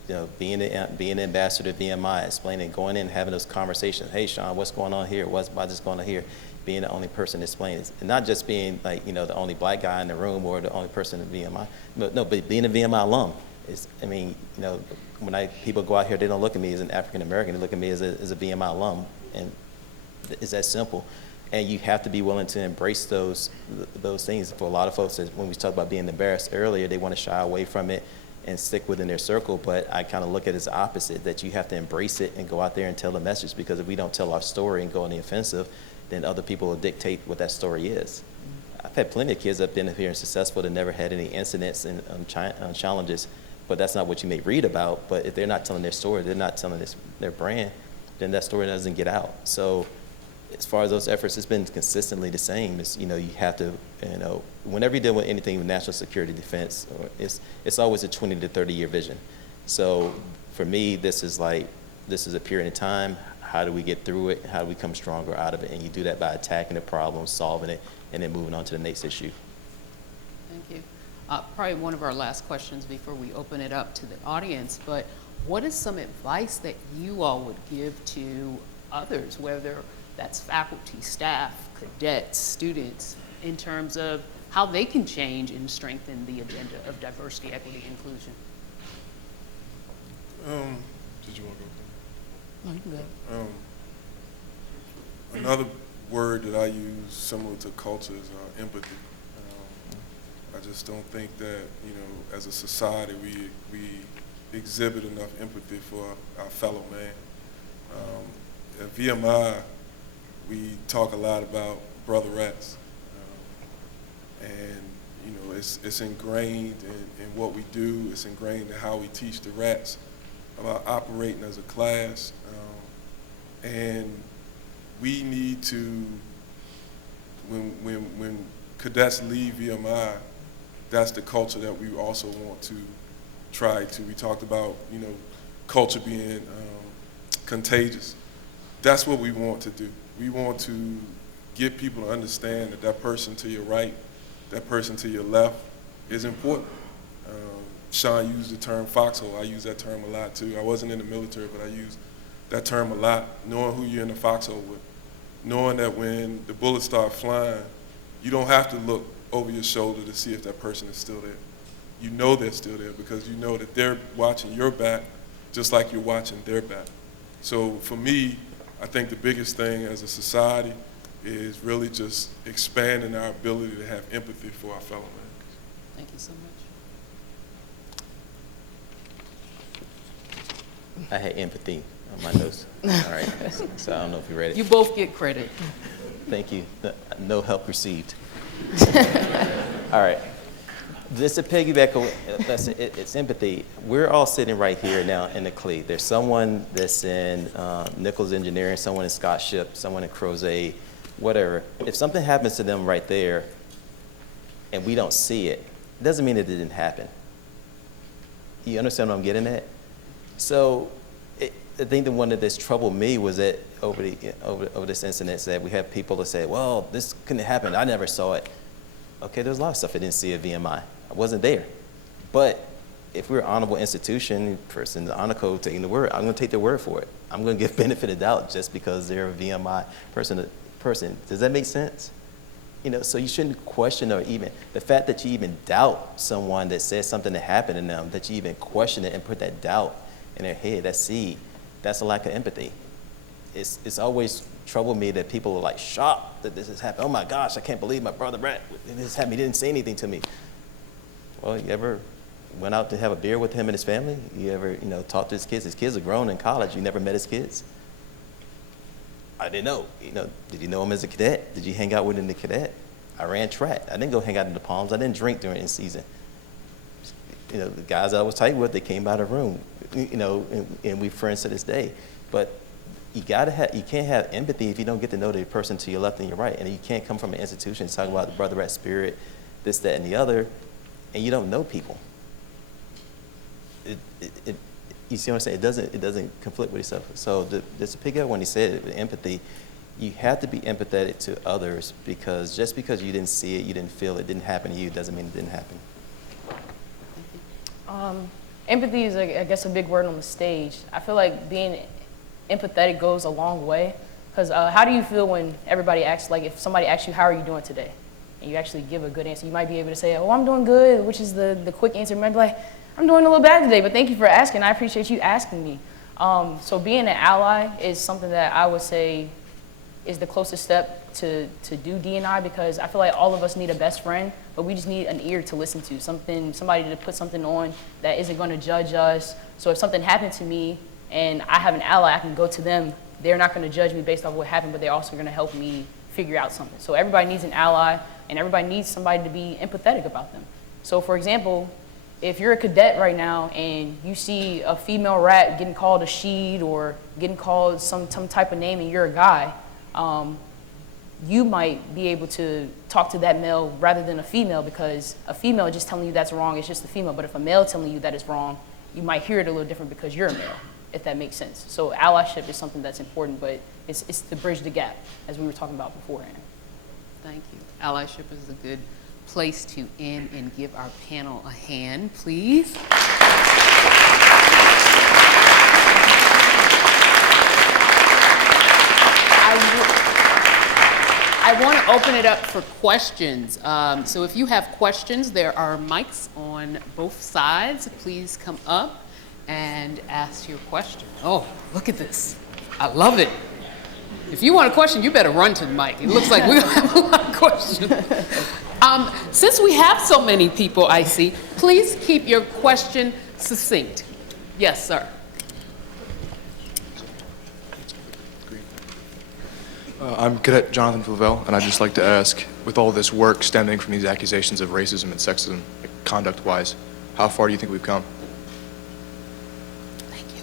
you know, being an ambassador to VMI, explaining, going in, having those conversations. Hey, Sean, what's going on here? What's going on here? Being the only person explaining, and not just being like, you know, the only black guy in the room or the only person in VMI. But being a VMI alum is, I mean, you know, when people go out here, they don't look at me as an African American. They look at me as a VMI alum, and it's that simple. And you have to be willing to embrace those things. For a lot of folks, when we talked about being embarrassed earlier, they want to shy away from it and stick within their circle. But I kind of look at it as the opposite, that you have to embrace it and go out there and tell the message. Because if we don't tell our story and go on the offensive, then other people will dictate what that story is. I've had plenty of kids that have been here and successful that never had any incidents and challenges, but that's not what you may read about. But if they're not telling their story, they're not telling their brand, then that story doesn't get out. So as far as those efforts, it's been consistently the same. It's, you know, you have to, you know, whenever you deal with anything with national security defense, it's always a 20 to 30 year vision. So for me, this is a period of time. How do we get through it? How do we come stronger out of it? And you do that by attacking the problem, solving it, and then moving on to the next issue. Thank you. Probably one of our last questions before we open it up to the audience, but what is some advice that you all would give to others, whether that's faculty, staff, cadets, students, in terms of how they can change and strengthen the agenda of diversity, equity, inclusion? Did you want to go? No, you can go. Another word that I use similar to culture is empathy. I just don't think that, you know, as a society we exhibit enough empathy for our fellow man. At VMI, we talk a lot about brotherettes, and you know, it's ingrained in what we do. It's ingrained in how we teach the rats about operating as a class, and we need to, when cadets leave VMI, that's the culture that we also want to try to. We talked about, you know, culture being contagious. That's what we want to do. We want to get people to understand that that person to your right, that person to your left is important. Sean used the term foxhole. I use that term a lot too. I wasn't in the military, but I use that term a lot, knowing who you're in the foxhole with. Knowing that when the bullets start flying, you don't have to look over your shoulder to see if that person is still there. You know they're still there because you know that they're watching your back just like you're watching their back. So for me, I think the biggest thing as a society is really just expanding our ability to have empathy for our fellow man. Thank you so much. I had empathy on my notes. All right, so I don't know if you're ready. You both get credit. Thank you. No help received. All right. Just to piggyback on it's empathy. We're all sitting right here now in the CLE. There's someone that's in Nichols Engineering, someone in Scott Ship, someone in Crozet, whatever. If something happens to them right there and we don't see it, it doesn't mean it didn't happen. You understand what I'm getting at? So I think the one that has troubled me was that over this incident, that we have people that say, well, this couldn't happen, I never saw it. Okay, there's a lot of stuff I didn't see at VMI. I wasn't there. But if we're an honorable institution, person, the honor code taking the word, I'm going to take their word for it. I'm going to give benefit of doubt just because they're a VMI person. Does that make sense? You know, so you shouldn't question, or even the fact that you even doubt someone that says something that happened to them, that you even question it and put that doubt in their head, that seed, that's a lack of empathy. It's always troubled me that people are like shocked that this has happened. Oh my gosh, I can't believe my brother Brett, this happened, he didn't say anything to me. Well, you ever went out to have a beer with him and his family? You ever, talked to his kids? His kids are grown in college. You never met his kids? I didn't know. Did you know him as a cadet? Did you hang out with him in the cadet? I ran track. I didn't go hang out in the Palms. I didn't drink during the season. The guys I was tight with, they came out of the room, and we friends to this day. But you can't have empathy if you don't get to know the person to your left and your right. And you can't come from an institution talking about the brother rat spirit, this, that, and the other, and you don't know people. You see what I'm saying? It doesn't conflict with itself. So just to pick up when he said empathy, you have to be empathetic to others, because just because you didn't see it, you didn't feel it, didn't happen to you, doesn't mean it didn't happen. Empathy is, I guess, a big word on the stage. I feel like being empathetic goes a long way, because how do you feel when everybody asks, like if somebody asks you, how are you doing today? And you actually give a good answer. You might be able to say, oh, I'm doing good, which is the quick answer. You might be like, I'm doing a little bad today, but thank you for asking. I appreciate you asking me. So being an ally is something that I would say is the closest step to do D&I, because I feel like all of us need a best friend, but we just need an ear to listen to, somebody to put something on that isn't going to judge us. So if something happened to me and I have an ally, I can go to them. They're not going to judge me based off what happened, but they're also going to help me figure out something. So everybody needs an ally, and everybody needs somebody to be empathetic about them. So for example, if you're a cadet right now and you see a female rat getting called a sheed or getting called some type of name and you're a guy, you might be able to talk to that male rather than a female, because a female just telling you that's wrong is just a female. But if a male telling you that it's wrong, you might hear it a little different because you're a male, if that makes sense. So allyship is something that's important, but it's to bridge the gap, as we were talking about beforehand. Thank you. Allyship is a good place to end and give our panel a hand, please. I want to open it up for questions. So if you have questions, there are mics on both sides. Please come up and ask your question. Oh, look at this. I love it. If you want a question, you better run to the mic. It looks like we have a lot of questions. Since we have so many people, I see, please keep your question succinct. Yes, sir. I'm Cadet Jonathan Flavel, and I'd just like to ask, with all this work stemming from these accusations of racism and sexism, conduct-wise, how far do you think we've come? Thank you.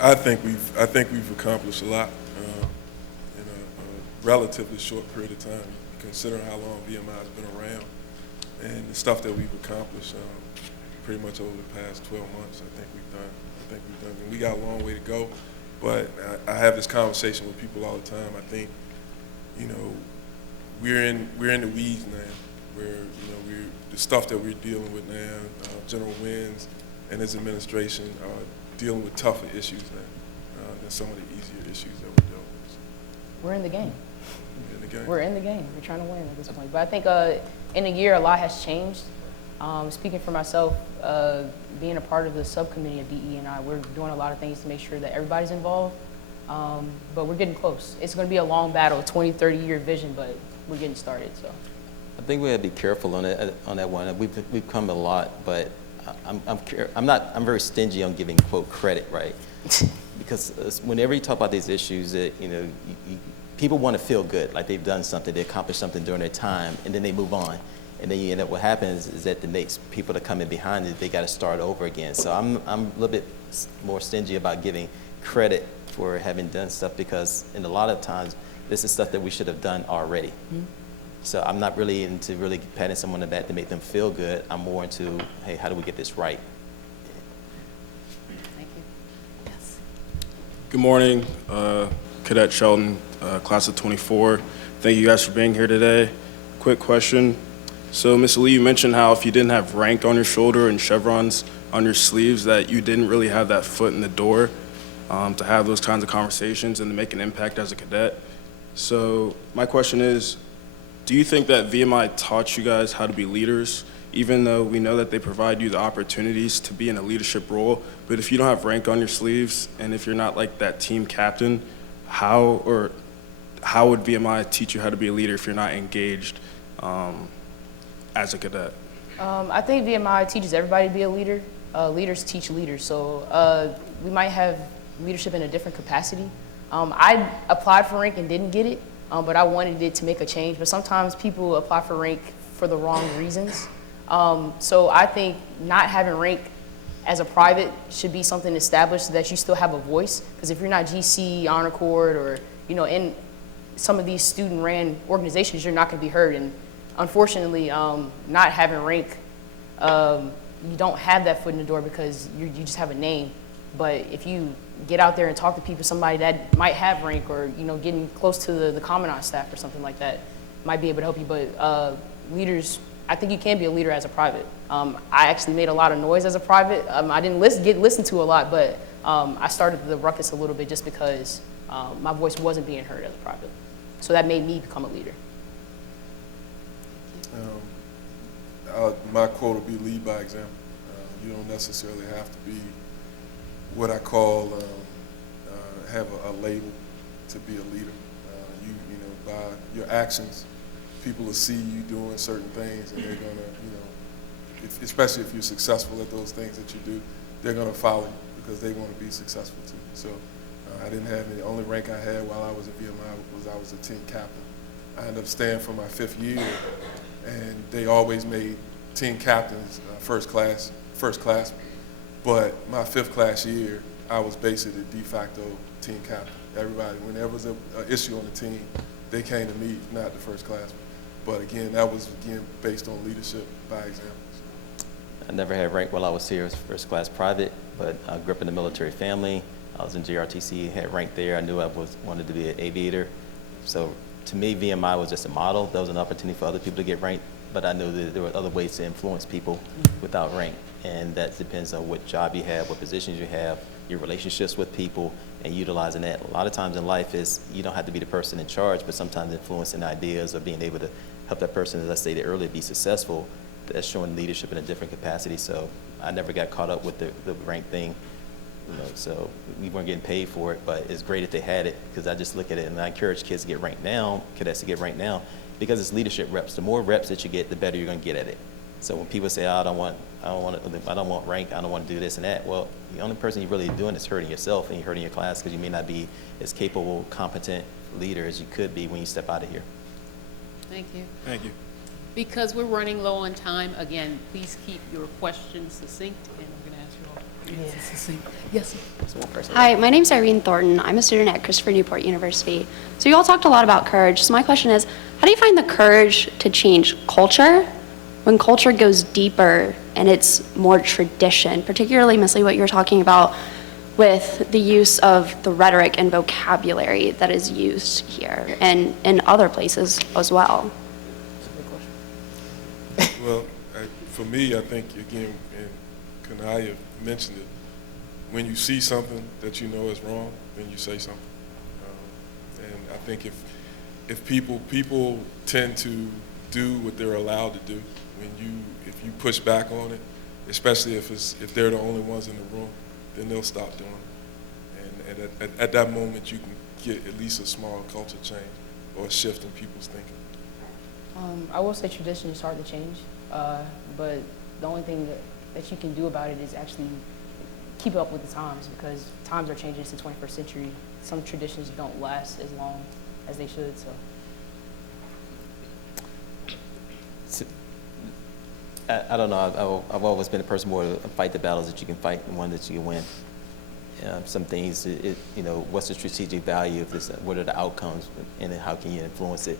I think we've accomplished a lot in a relatively short period of time, considering how long VMI has been around and the stuff that we've accomplished pretty much over the past 12 months. I think we've done. And we got a long way to go, but I have this conversation with people all the time. I think, we're in the weeds now, where the stuff that we're dealing with now. General Wins and his administration are dealing with tougher issues now than some of the easier issues that we're dealing with. We're in the game. We're in the game. We're trying to win at this point. But I think in a year, a lot has changed. Speaking for myself, being a part of the subcommittee of DE&I, we're doing a lot of things to make sure that everybody's involved. But we're getting close. It's going to be a long battle, 20, 30-year vision, but we're getting started. So I think we have to be careful on that one. We've come a lot, but I'm very stingy on giving quote credit, right? Because whenever you talk about these issues, that people want to feel good, like they've done something, they accomplished something during their time, and then they move on. And then you end up, what happens is that the next people that come in behind it, they got to start over again. So I'm a little bit more stingy about giving credit for having done stuff, because in a lot of times, this is stuff that we should have done already. Mm-hmm. So I'm not really into really patting someone on the back to make them feel good. I'm more into, hey, how do we get this right? Thank you. Yes. Good morning, Cadet Shelton, class of 24. Thank you guys for being here today. Quick question. So, Ms. Lee, you mentioned how if you didn't have rank on your shoulder and chevrons on your sleeves, that you didn't really have that foot in the door to have those kinds of conversations and to make an impact as a cadet. So, my question is, do you think that VMI taught you guys how to be leaders, even though we know that they provide you the opportunities to be in a leadership role? But if you don't have rank on your sleeves, and if you're not like that team captain, how would VMI teach you how to be a leader if you're not engaged as a cadet? I think VMI teaches everybody to be a leader. Leaders teach leaders. So we might have leadership in a different capacity. I applied for rank and didn't get it, but I wanted it to make a change. But sometimes people apply for rank for the wrong reasons. So I think not having rank as a private should be something established so that you still have a voice. Because if you're not GC, Honor Corps, or in some of these student-ran organizations, you're not going to be heard. And unfortunately, not having rank, you don't have that foot in the door because you just have a name. But if you get out there and talk to people, somebody that might have rank or getting close to the commandant staff or something like that might be able to help you. But leaders, I think you can be a leader as a private. I actually made a lot of noise as a private. I didn't get listened to a lot, but I started the ruckus a little bit just because my voice wasn't being heard as a private. So that made me become a leader. My quote will be lead by example. You don't necessarily have to be what I call have a label to be a leader. By your actions, people will see you doing certain things, and they're gonna, especially if you're successful at those things that you do, they're gonna follow you because they want to be successful too. So I didn't have any. The only rank I had while I was at VMI was I was a team captain. I ended up staying for my 5th year, and they always made team captains first class. But my 5th class year, I was basically the de facto team captain. Everybody, when there was an issue on the team, they came to me, not the first class. But again, that was based on leadership by example. I never had rank while I was here as first class private, but I grew up in a military family. I was in JRTC, had rank there. I knew I wanted to be an aviator. So to me, VMI was just a model. That was an opportunity for other people to get rank, but I knew that there were other ways to influence people without rank. And that depends on what job you have, what positions you have, your relationships with people, and utilizing that. A lot of times in life is you don't have to be the person in charge, but sometimes influencing ideas or being able to help that person, as I stated earlier, be successful. That's showing leadership in a different capacity. So I never got caught up with the rank thing. So we weren't getting paid for it, but it's great if they had it, because I just look at it and I encourage kids to get ranked now, cadets to get ranked now, because it's leadership reps. The more reps that you get, the better you're going to get at it. So when people say, I don't want rank, I don't want to do this and that, well, the only person you're really doing is hurting yourself and you're hurting your class, because you may not be as capable, competent leader as you could be when you step out of here. Thank you. Thank you. Because we're running low on time, again, please keep your questions succinct, and I'm going to ask you all to be succinct. Yes, sir. There's one person. Hi, my name's Irene Thornton. I'm a student at Christopher Newport University. So you all talked a lot about courage. So my question is, how do you find the courage to change culture when culture goes deeper and it's more tradition, particularly, Ms. Lee, what you're talking about with the use of the rhetoric and vocabulary that is used here and in other places as well? Well, for me, I think, again, and Kanaya mentioned it, when you see something that you know is wrong, then you say something. And I think if people tend to do what they're allowed to do, if you push back on it, especially if they're the only ones in the room, then they'll stop doing it. And at that moment, you can get at least a small culture change or a shift in people's thinking. I will say tradition is hard to change, but the only thing that you can do about it is actually keep up with the times, because times are changing. It's the 21st century. Some traditions don't last as long as they should. So I don't know. I've always been a person more to fight the battles that you can fight and one that you can win. Some things, what's the strategic value of this? What are the outcomes, and how can you influence it?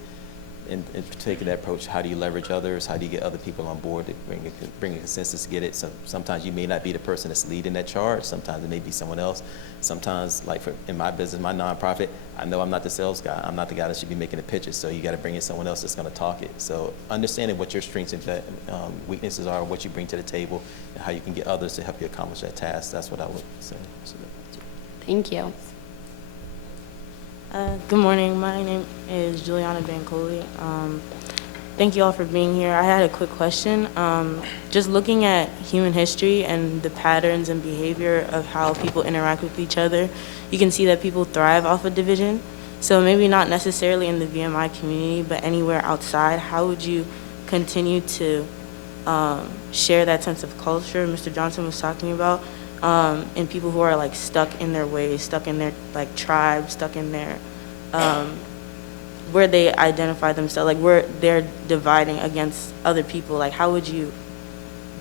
in taking that approach, how do you leverage others? How do you get other people on board to bring a consensus to get it? So sometimes you may not be the person that's leading that charge. Sometimes it may be someone else. Sometimes, like in my business, my nonprofit, I know I'm not the sales guy. I'm not the guy that should be making the pitches. So you got to bring in someone else that's going to talk it. So understanding what your strengths and weaknesses are, what you bring to the table, and how you can get others to help you accomplish that task. That's what I would say. So, Thank you. Good morning. My name is Juliana Bancoli. Thank you all for being here. I had a quick question. Just looking at human history and the patterns and behavior of how people interact with each other, you can see that people thrive off of division. So maybe not necessarily in the VMI community, but anywhere outside, how would you continue to share that sense of culture Mr. Johnson was talking about? And people who are like stuck in their ways, stuck in their like tribe, stuck in their where they identify themselves, like where they're dividing against other people. Like how would you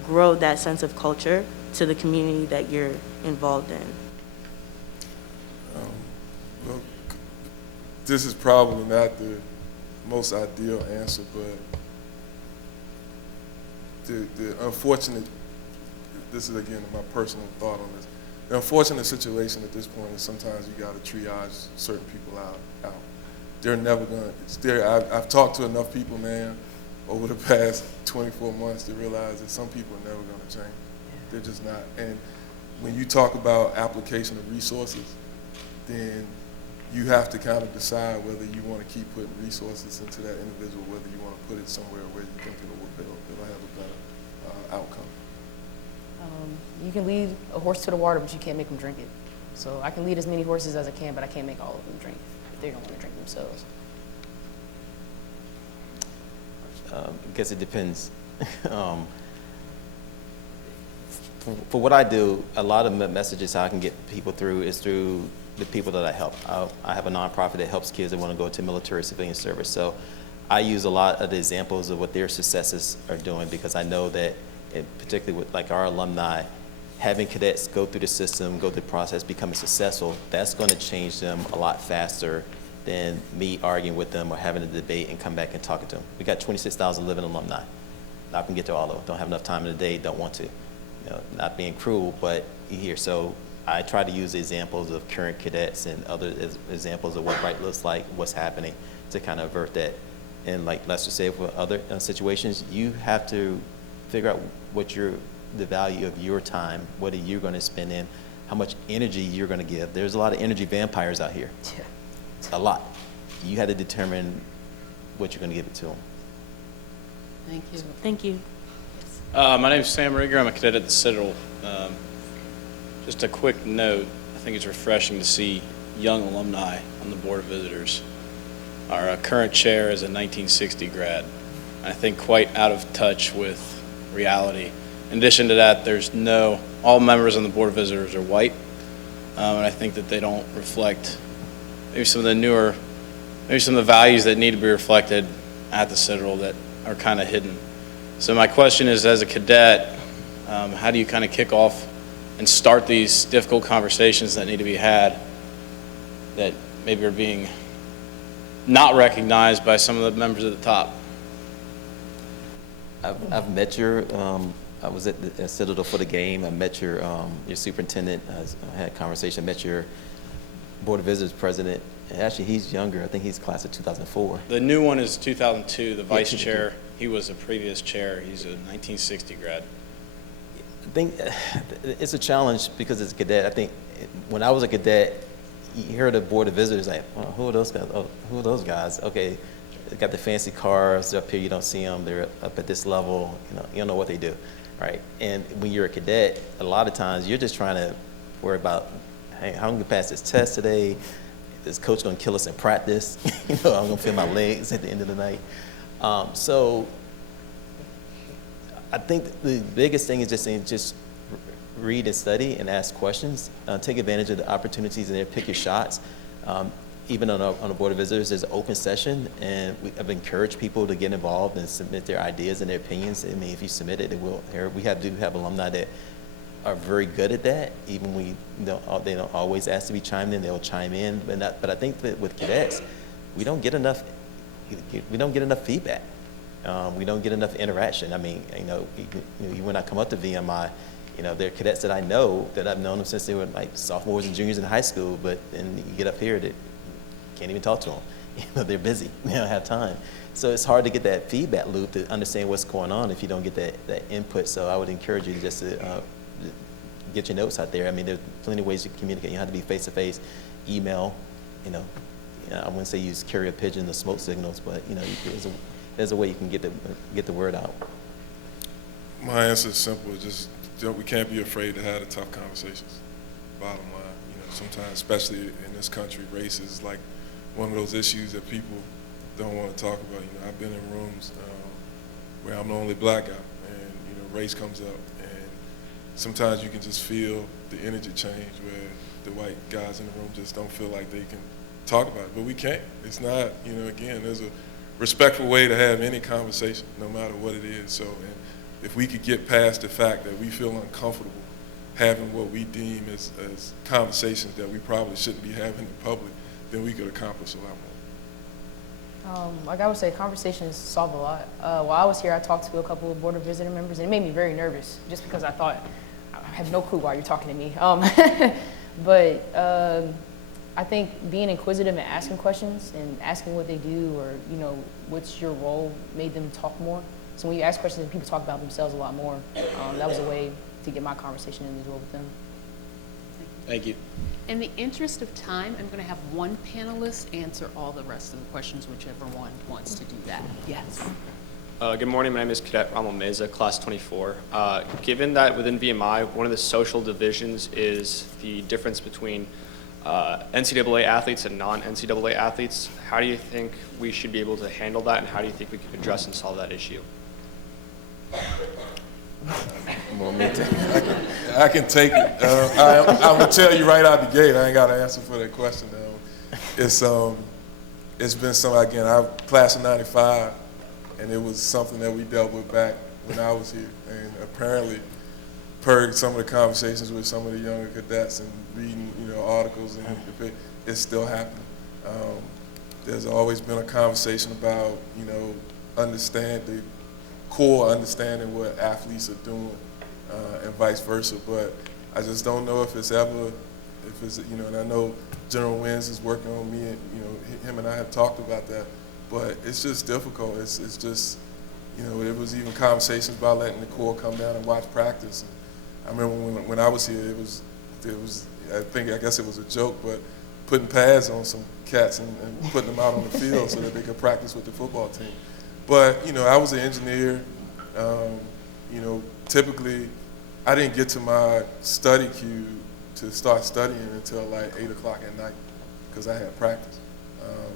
grow that sense of culture to the community that you're involved in? Well, this is probably not the most ideal answer, but the unfortunate, this is again my personal thought on this. The unfortunate situation at this point is sometimes you got to triage certain people out. They're never going to, I've talked to enough people, man, over the past 24 months to realize that some people are never going to change. They're just not. And when you talk about application of resources, then you have to kind of decide whether you want to keep putting resources into that individual, whether you want to put it somewhere where you think it'll have a better outcome. You can lead a horse to the water, but you can't make them drink it. So I can lead as many horses as I can, but I can't make all of them drink if they don't want to drink themselves. I guess it depends. For what I do, a lot of the messages how I can get people through is through the people that I help. I have a nonprofit that helps kids that want to go to military civilian service. So I use a lot of the examples of what their successes are doing because I know that, particularly with like our alumni, having cadets go through the system, go through the process, becoming successful, that's going to change them a lot faster than me arguing with them or having a debate and come back and talking to them. We got 26,000 living alumni. Not going to get to all of them. Don't have enough time in the day, don't want to. You know, not being cruel, but here. So I try to use examples of current cadets and other examples of what right looks like, what's happening to kind of avert that. And like Lester said, for other situations, you have to figure out what the value of your time, what are you going to spend in, how much energy you're going to give. There's a lot of energy vampires out here. Yeah. A lot. You had to determine what you're going to give it to them. Thank you. Thank you. My name is Sam Rieger. I'm a cadet at the Citadel. Just a quick note, I think it's refreshing to see young alumni on the Board of Visitors. Our current chair is a 1960 grad. I think quite out of touch with reality. In addition to that, all members on the Board of Visitors are white, and I think that they don't reflect maybe some of the values that need to be reflected at the Citadel that are kind of hidden. So my question is, as a cadet, how do you kind of kick off and start these difficult conversations that need to be had that maybe are being not recognized by some of the members at the top? I've met I was at the Citadel for the game. I met your superintendent. I had a conversation. I met your Board of Visitors president. Actually, he's younger. I think he's class of 2004. The new one is 2002. The vice chair, he was a previous chair. He's a 1960 grad. I think it's a challenge because as a cadet, I think when I was a cadet, you hear the Board of Visitors like, well, who are those guys? Oh, who are those guys? Okay, they got the fancy cars up here. You don't see them. They're up at this level. You don't know what they do, right? And when you're a cadet, a lot of times you're just trying to worry about, hey, how am I gonna pass this test today? Is coach gonna kill us in practice? I'm gonna feel my legs at the end of the night. So I think the biggest thing is just read and study and ask questions. Take advantage of the opportunities and there, pick your shots. Even on the Board of Visitors, there's an open session, and I've encouraged people to get involved and submit their ideas and their opinions. I mean, if you submit it, we do have alumni that are very good at that. Even they don't always ask to be chimed in, they'll chime in. But I think that with cadets, we don't get enough we don't get enough feedback. We don't get enough interaction. I mean, when I come up to VMI, there are cadets that I know that I've known them since they were like sophomores and juniors in high school, but then you get up here, that can't even talk to them. They're busy, they don't have time. So it's hard to get that feedback loop to understand what's going on if you don't get that input. So I would encourage you just to get your notes out there. I mean, there's plenty of ways to communicate. You don't have to be face-to-face, email, I wouldn't say use carrier pigeon or smoke signals, but there's a way you can get the word out. My answer is simple. We can't be afraid to have the tough conversations. Bottom line, sometimes, especially in this country, race is like one of those issues that people don't want to talk about. I've been in rooms where I'm the only black guy, and race comes up, and sometimes you can just feel the energy change where the white guys in the room just don't feel like they can talk about it. But we can't. It's not. Again, there's a respectful way to have any conversation, no matter what it is. So, and if we could get past the fact that we feel uncomfortable having what we deem as conversations that we probably shouldn't be having in public, then we could accomplish a lot more. Like I would say, conversations solve a lot. While I was here, I talked to a couple of Board of Visitor members, and it made me very nervous, just because I thought, I have no clue why you're talking to me. But I think being inquisitive and asking questions and asking what they do or, what's your role made them talk more. So when you ask questions and people talk about themselves a lot more, that was a way to get my conversation in the door with them. Thank you. In the interest of time, I'm going to have one panelist answer all the rest of the questions, whichever one wants to do that. Yes. Good morning, my name is Cadet Ramon Meza, class 24. Given that within VMI, one of the social divisions is the difference between NCAA athletes and non-NCAA athletes, how do you think we should be able to handle that, and how do you think we can address and solve that issue? I can take it. I'm gonna tell you right out the gate. I ain't got an answer for that question. It's been something, again. I'm class of '95, and it was something that we dealt with back when I was here. And apparently, per some of the conversations with some of the younger cadets and reading, articles, and it's still happening. There's always been a conversation about, the core understanding what athletes are doing, and vice versa. But I just don't know if it's, and I know General Wins is working on me, and him and I have talked about that. But it's just difficult. It's just, there was even conversations about letting the core come down and watch practice. And I remember when I was here, it was I guess it was a joke, but putting pads on some cats and putting them out on the field so that they could practice with the football team. But, I was an engineer. Typically, I didn't get to my study cue to start studying until like 8 o'clock at night because I had practice.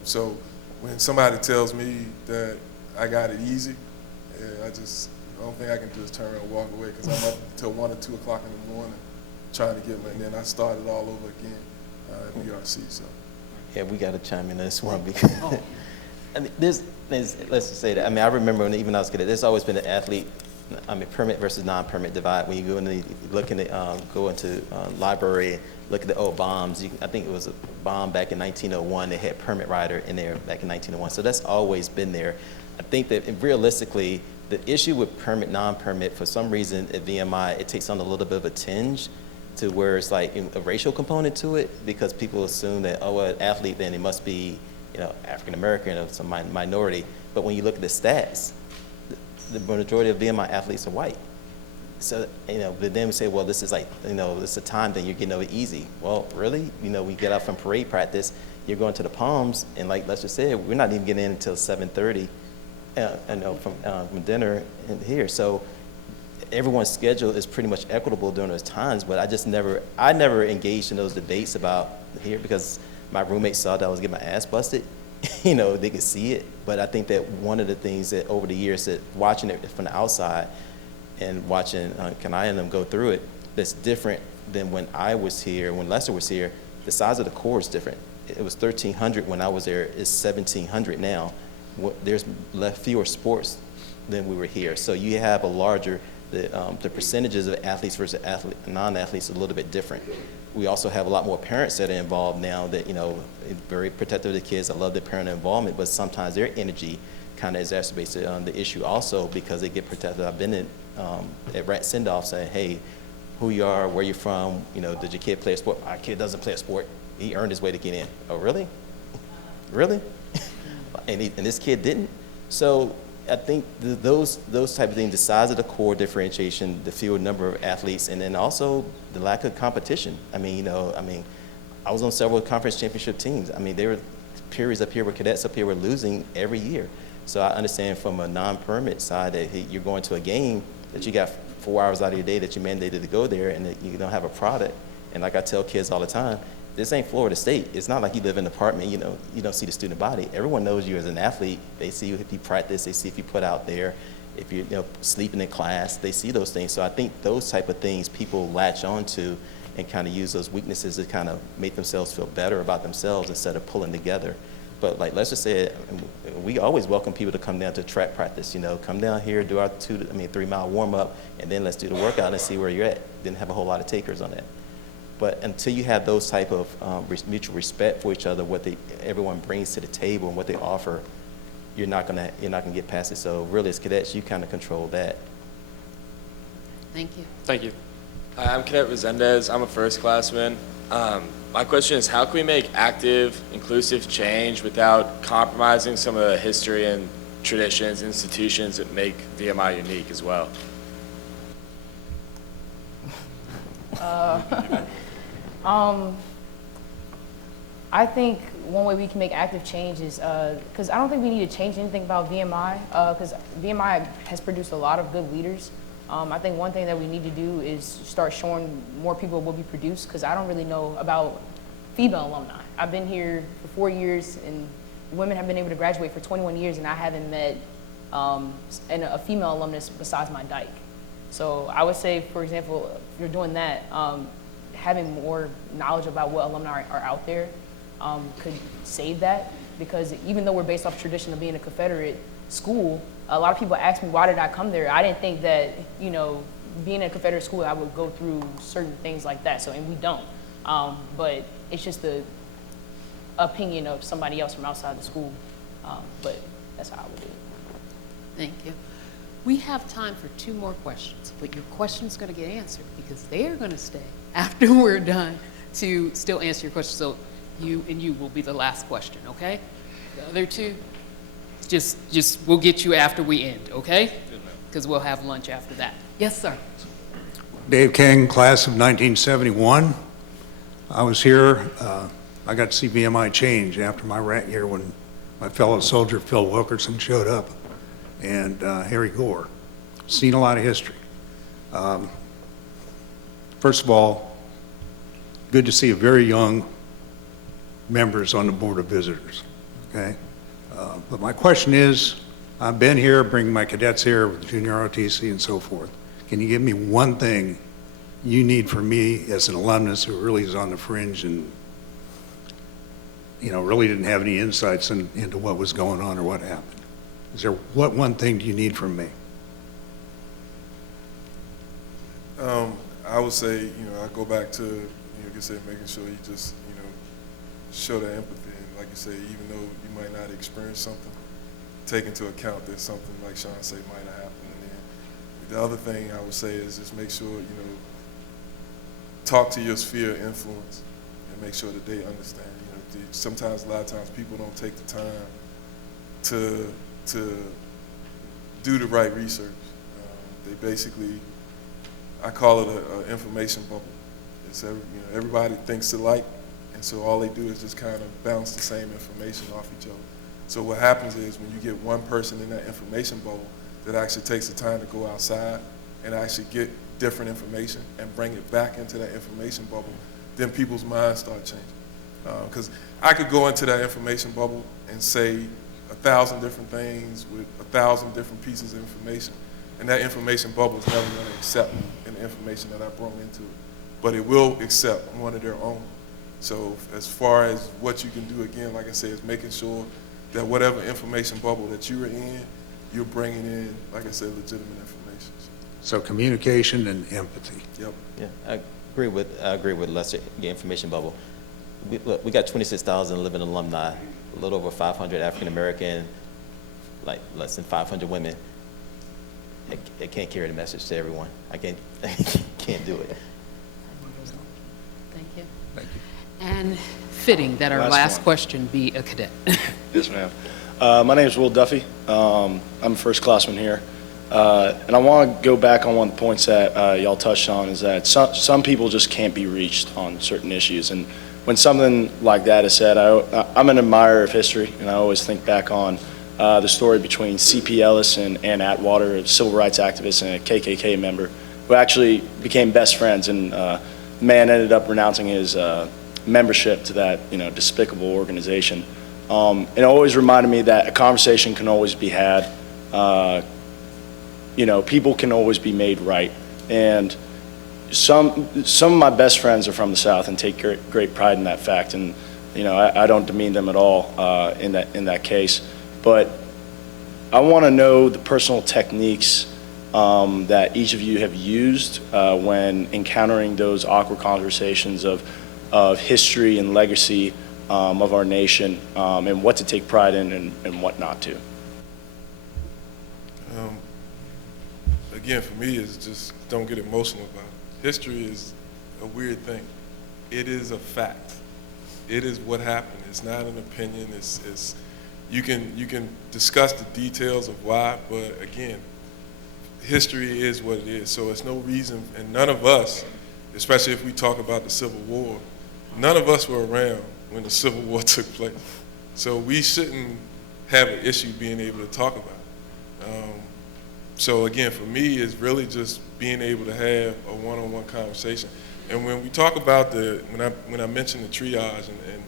So when somebody tells me that I got it easy, I don't think I can just turn around and walk away because I'm up until 1 or 2 o'clock in the morning trying to get me, and then I started all over again at BRC. So. Yeah, we got to chime in on this one because I mean, let's just say that. I mean, I remember when even I was a kid, there's always been an permit versus non-permit divide. When you go into library, look at the old bombs. I think it was a bomb back in 1901. They had permit rider in there back in 1901. So that's always been there. I think that realistically, the issue with permit, non-permit, for some reason at VMI, it takes on a little bit of a tinge to where it's like a racial component to it because people assume that, an athlete, then it must be, African American or some minority. But when you look at the stats, the majority of VMI athletes are white. So, but then we say, well, this is like, this is a time that you're getting over easy. Well, really? We get out from parade practice, you're going to the Palms, and like, let's just say, we're not even getting in until 7:30, from dinner and here. So everyone's schedule is pretty much equitable during those times, but I never engaged in those debates about here because my roommates saw that I was getting my ass busted. They could see it. But I think that one of the things that over the years that watching it from the outside and watching Kanaya and them go through it, that's different than when I was here, when Lester was here, the size of the core is different. It was 1,300 when I was there, it's 1,700 now. There's fewer sports than we were here. So you have a larger the percentages of athletes versus non-athletes are a little bit different. We also have a lot more parents that are involved now that, very protective of the kids. I love the parent involvement, but sometimes their energy kind of exacerbates the issue also because they get protective. I've been at rat send-off saying, hey, who you are, where you're from, did your kid play a sport? My kid doesn't play a sport. He earned his way to get in. Oh, really? Really? and this kid didn't? So I think those type of things, the size of the core differentiation, the fewer number of athletes, and then also the lack of competition. I was on several conference championship teams. There were periods up here where cadets up here were losing every year. So I understand from a non-permit side that you're going to a game that you got 4 hours out of your day that you're mandated to go there and that you don't have a product. And like I tell kids all the time, this ain't Florida State. It's not like you live in an apartment, you don't see the student body. Everyone knows you as an athlete. They see you if you practice, they see if you put out there, if you're sleeping in class, they see those things. So I think those type of things people latch onto and kind of use those weaknesses to kind of make themselves feel better about themselves instead of pulling together. But let's just say, we always welcome people to come down to track practice, come down here, do our 3-mile warm up, and then let's do the workout and see where you're at. Didn't have a whole lot of takers on that. But until you have those type of mutual respect for each other, what everyone brings to the table and what they offer, you're not gonna get past it. So really, as cadets, you kind of control that. Thank you. Thank you. Hi, I'm Cadet Resendez. I'm a first-classman. My question is, how can we make active, inclusive change without compromising some of the history and traditions, institutions that make VMI unique as well? I think one way we can make active change is, because I don't think we need to change anything about VMI, because VMI has produced a lot of good leaders. I think one thing that we need to do is start showing more people what we produce, because I don't really know about female alumni. I've been here for 4 years, and women have been able to graduate for 21 years, and I haven't met a female alumnus besides my dyke. So I would say, for example, if you're doing that, having more knowledge about what alumni are out there could save that, because even though we're based off tradition of being a Confederate school, a lot of people ask me, why did I come there? I didn't think that, being in a Confederate school, I would go through certain things like that. So, and we don't. But it's just the opinion of somebody else from outside the school. But that's how I would do it. Thank you. We have time for 2 more questions, but your question's going to get answered because they're going to stay after we're done to still answer your question. So you will be the last question, okay? The other 2, just we'll get you after we end, okay? Because we'll have lunch after that. Yes, sir. Dave King, class of 1971. I was here, I got to see VMI change after my rat year when my fellow soldier Phil Wilkerson showed up and Harry Gore. Seen a lot of history. First of all, good to see a very young members on the Board of Visitors, okay? But my question is, I've been here, bringing my cadets here with junior ROTC and so forth. Can you give me one thing you need from me as an alumnus who really is on the fringe and, really didn't have any insights into what was going on or what happened? What one thing do you need from me? I would say, I go back to, like I said, making sure you just, show that empathy. And like you say, even though you might not experience something, take into account that something like Sean said might have happened. And then the other thing I would say is just make sure, talk to your sphere of influence and make sure that they understand. Sometimes, a lot of times, people don't take the time to do the right research. They basically, I call it an information bubble. It's everybody thinks alike, and so all they do is just kind of bounce the same information off each other. So what happens is when you get one person in that information bubble that actually takes the time to go outside and actually get different information and bring it back into that information bubble, then people's minds start changing. Because I could go into that information bubble and say 1,000 different things with 1,000 different pieces of information, and that information bubble is never going to accept the information that I brought into it. But it will accept one of their own. So as far as what you can do, again, like I said, is making sure that whatever information bubble that you are in, you're bringing in, like I said, legitimate information. So communication and empathy. Yep. Yeah, I agree with Lester, the information bubble. Look, we got 26,000 living alumni, a little over 500 African-American, like less than 500 women. I can't carry the message to everyone. I can't do it. Thank you. Thank you. And fitting that our last question be a cadet. Yes, ma'am. My name is Will Duffy. I'm a first classman here. And I want to go back on one of the points that y'all touched on, is that some people just can't be reached on certain issues. And when something like that is said, I'm an admirer of history, and I always think back on the story between C.P. Ellis and Ann Atwater, a civil rights activist and a KKK member, who actually became best friends. And the man ended up renouncing his membership to that despicable organization. It always reminded me that a conversation can always be had. People can always be made right. And some of my best friends are from the South and take great pride in that fact. And I don't demean them at all in that case. But I want to know the personal techniques that each of you have used when encountering those awkward conversations of history and legacy of our nation, and what to take pride in and what not to. Again, for me, it's just don't get emotional about it. History is a weird thing. It is a fact. It is what happened. It's not an opinion. It's you can discuss the details of why, but again, history is what it is. So it's no reason, and none of us, especially if we talk about the Civil War, none of us were around when the Civil War took place. So we shouldn't have an issue being able to talk about it. So again, for me, it's really just being able to have a one-on-one conversation. And when we talk about when I mentioned the triage and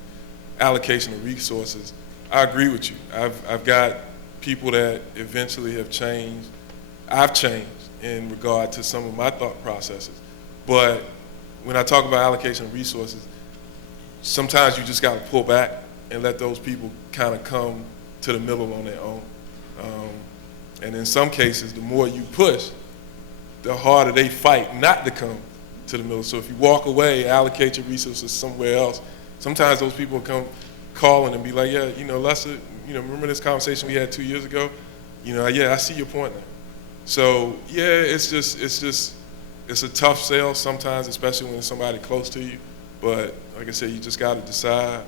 allocation of resources, I agree with you. I've got people that eventually have changed. I've changed in regard to some of my thought processes. But when I talk about allocation of resources, sometimes you just got to pull back and let those people kind of come to the middle on their own. And in some cases, the more you push, the harder they fight not to come to the middle. So if you walk away, allocate your resources somewhere else, sometimes those people come calling and be like, yeah, Lester, remember this conversation we had 2 years ago? Yeah, I see your point now. So yeah, it's a tough sell sometimes, especially when it's somebody close to you. But like I said, you just got to decide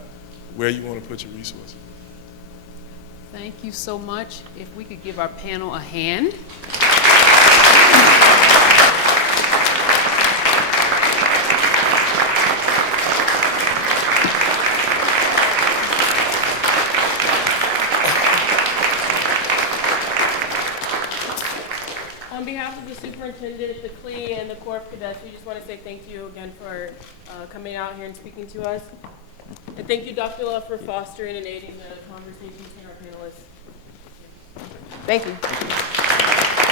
where you want to put your resources. Thank you so much. If we could give our panel a hand. On behalf of the superintendent, the CLE, and the Corps of Cadets, we just want to say thank you again for coming out here and speaking to us. And thank you, Dr. Love, for fostering and aiding the conversations between our panelists. Thank you.